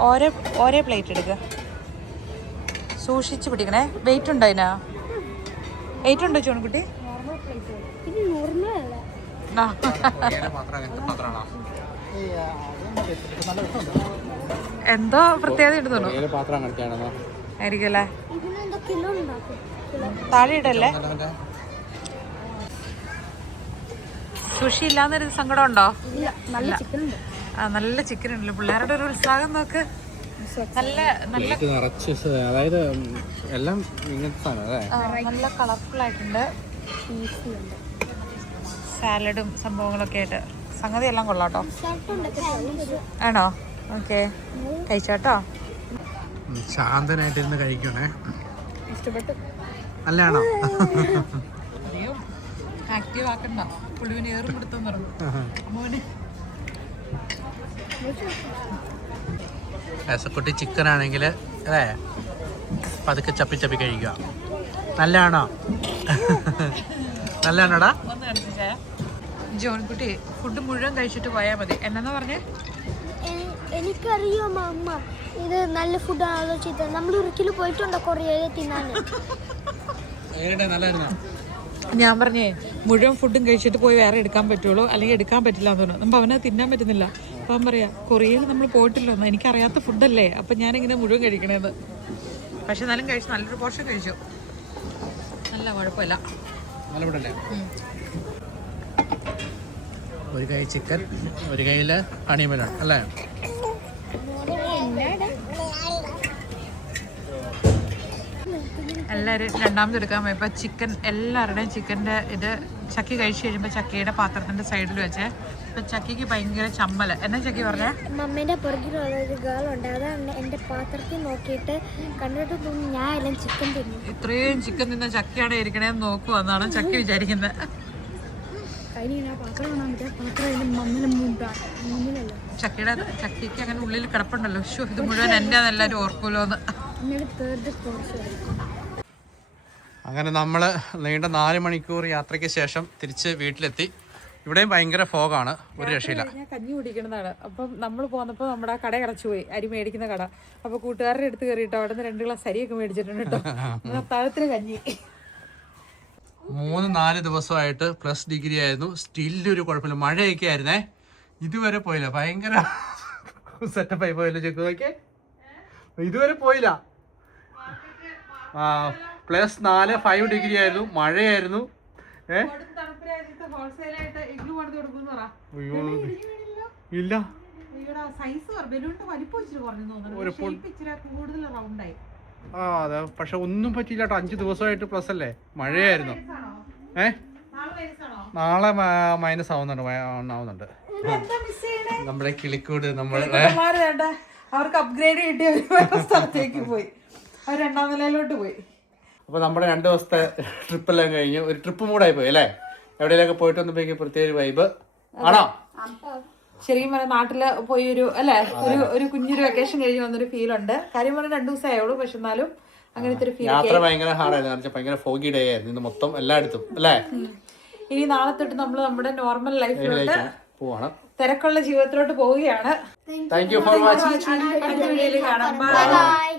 ഓരോ പ്ലേറ്റ് എടുക്കുക, സൂക്ഷിച്ച് പിടിക്കണേ. വെയിറ്റ് ഉണ്ടോ അതിനാ? വെയിറ്റ് ഉണ്ടോ ചോണക്കുട്ടി? എന്തോ പ്രത്യേകത ഇടുന്നുണ്ടോ ആയിരിക്കുമല്ലേ? താഴെ ഇടല്ലേ? സുഷി ഇല്ലാന്നൊരു സങ്കടം ഉണ്ടോ? നല്ല ചിക്കൻ ഉണ്ടല്ലോ. പിള്ളേരുടെ ഒരു ഉത്സാഹം നോക്ക്. നല്ല അതായത് എല്ലാം ഇങ്ങനത്തെ നല്ല കളർഫുൾ ആയിട്ടുണ്ട്. സാലഡും സംഭവങ്ങളൊക്കെ ആയിട്ട് സംഗതി എല്ലാം കൊള്ളാട്ടോ. ആണോ? ഓക്കെ, കഴിച്ചോട്ടോ. ശാന്തനായിട്ടിരുന്ന് കഴിക്കണേ. ഇഷ്ടപ്പെട്ടു. നല്ലതാണോ? ആക്റ്റീവ് ആക്കണ്ട, പുള്ളിവിന് ഏറും കൊടുത്തു പറഞ്ഞു. രസക്കുട്ടി ചിക്കൻ ആണെങ്കിൽ അല്ലേ പതുക്കെ ചപ്പി കഴിക്കുക. നല്ലതാണോ? നല്ലതാണോടാ? ജോൺകുട്ടി ഫുഡ് മുഴുവൻ കഴിച്ചിട്ട് പോയാൽ മതി. എന്നാ പറഞ്ഞേ? എനിക്കറിയാം അമ്മ ഇത് നല്ല ഫുഡാണോ ചീത്ത. നമ്മൾ ഒരിക്കലും പോയിട്ടുണ്ടോ കൊറിയയിൽ തിന്നാൻ? നല്ലായിരുന്നോ? ഞാൻ പറഞ്ഞേ മുഴുവൻ ഫുഡും കഴിച്ചിട്ട് പോയി വേറെ എടുക്കാൻ പറ്റുള്ളൂ, അല്ലെങ്കിൽ എടുക്കാൻ പറ്റില്ല എന്ന് പറഞ്ഞു. നമ്മൾ അവനെ തിന്നാൻ പറ്റുന്നില്ല. അപ്പം അവൻ പറയാ കൊറിയയിൽ നമ്മൾ പോയിട്ടില്ലോ, എനിക്കറിയാത്ത ഫുഡല്ലേ, അപ്പം ഞാനിങ്ങനെ മുഴുവൻ കഴിക്കണേന്ന്. പക്ഷെ എന്നാലും കഴിച്ചു, നല്ലൊരു പോർഷൻ കഴിച്ചു. നല്ല കുഴപ്പമില്ല. നല്ല ഫുഡല്ലേ? ഒരു കൈ ചിക്കൻ, ഒരു കയ്യിൽ ഹണിമലാണ് അല്ലേ? എല്ലാവരും രണ്ടാമത് എടുക്കാൻ പോയപ്പോൾ ചിക്കൻ, എല്ലാവരുടെയും ചിക്കൻ്റെ ഇത് ചക്കി കഴിച്ച് കഴിയുമ്പോൾ ചക്കയുടെ പാത്രത്തിൻ്റെ സൈഡിൽ വെച്ച് ഇപ്പം ചക്കിക്ക് ഭയങ്കര ചമ്മൽ. എന്നാ ചക്കി പറഞ്ഞേ? മമ്മീൻ്റെ പുറകിലുള്ള ഒരു ഗേളുണ്ട്, അതാണ് എൻ്റെ പാത്രത്തിൽ നോക്കിയിട്ട് കണ്ടിട്ട് തോന്നുന്നു ഞാൻ എല്ലാം ചിക്കൻ തിന്നു. ഇത്രയും ചിക്കൻ തിന്ന ചക്കയാണ് ഇരിക്കണേന്ന് നോക്കുക എന്നാണ് ചക്കി വിചാരിക്കുന്നത്. ചക്കിക്ക് അങ്ങനെ ഉള്ളിൽ കിടപ്പുണ്ടല്ലോ, ഇത് മുഴുവൻ എൻ്റെ എല്ലാവരും ഓർക്കൂലോ എന്ന്. അങ്ങനെ നമ്മൾ നീണ്ട 4 മണിക്കൂർ യാത്രയ്ക്ക് ശേഷം തിരിച്ച് വീട്ടിലെത്തി. ഇവിടെയും ഭയങ്കര ഫോഗാണ്, ഒരു രക്ഷയില്ല. ഞാൻ കഞ്ഞി കുടിക്കുന്നതാണ്. അപ്പം നമ്മൾ പോന്നപ്പോൾ നമ്മുടെ ആ കട അടച്ചുപോയി, അരി മേടിക്കുന്ന കട. അപ്പോൾ കൂട്ടുകാരുടെ അടുത്ത് കയറിയിട്ട് അവിടെ നിന്ന് 2 ഗ്ലാസ് അരിയൊക്കെ മേടിച്ചിട്ടുണ്ട് കേട്ടോ. താഴത്തിന് കഞ്ഞി. 3-4 ദിവസമായിട്ട് +ഡിഗ്രി ആയിരുന്നു. സ്റ്റിൽ ഒരു കുഴപ്പമില്ല. മഴയൊക്കെ ആയിരുന്നേ, ഇതുവരെ പോയില്ല. ഭയങ്കര സെറ്റപ്പായി പോയല്ലോ ചെക്ക് നോക്കിയേ, ഇതുവരെ പോയില്ല. +4-5 ഡിഗ്രി ആയിരുന്നു, മഴയായിരുന്നു. ഇല്ല അതെ, പക്ഷെ ഒന്നും പറ്റിയില്ല കേട്ടോ. 5 ദിവസമായിട്ട് പ്ലസ് അല്ലേ, മഴയായിരുന്നു. നാളെ മൈനസ് ആവുന്നുണ്ട്. നമ്മുടെ കിളിക്കൂട് അവർക്ക് അപ്ഗ്രേഡ് കിട്ടിയ ഒരു സ്ഥലത്തേക്ക് പോയി, അവർ 2ാം നിലയിലോട്ട് പോയി. അപ്പോൾ നമ്മുടെ 2 ദിവസത്തെ ട്രിപ്പെല്ലാം കഴിഞ്ഞു. ഒരു ട്രിപ്പ് മൂടായി പോയി അല്ലേ? എവിടെയൊക്കെ പോയിട്ട് വന്നപ്പോഴേക്ക് പ്രത്യേക വൈബ് ആണോ? ശരിക്കും പറഞ്ഞാൽ നാട്ടില് പോയി ഒരു കുഞ്ഞൊരു വെക്കേഷൻ കഴിഞ്ഞ് വന്നൊരു ഫീൽ ഉണ്ട്. കാര്യം പറഞ്ഞാൽ 2 ദിവസം ആയുള്ളൂ, പക്ഷെ എന്നാലും അങ്ങനത്തെ ഒരു ഫീൽ. യാത്ര ഭയങ്കര ഹാർഡായിരുന്നു, ഭയങ്കര ഫോഗി ഡേ ആയിരുന്നു ഇന്ന് മൊത്തം എല്ലായിടത്തും അല്ലേ? ഇനി നാളെ തൊട്ട് നമ്മൾ നമ്മുടെ നോർമൽ ലൈഫിലോട്ട് പോവാണ്, തിരക്കുള്ള ജീവിതത്തിലോട്ട് പോവുകയാണ്. Thank you for watching. അടുത്ത വീഡിയോയിൽ കാണാം. ബൈ.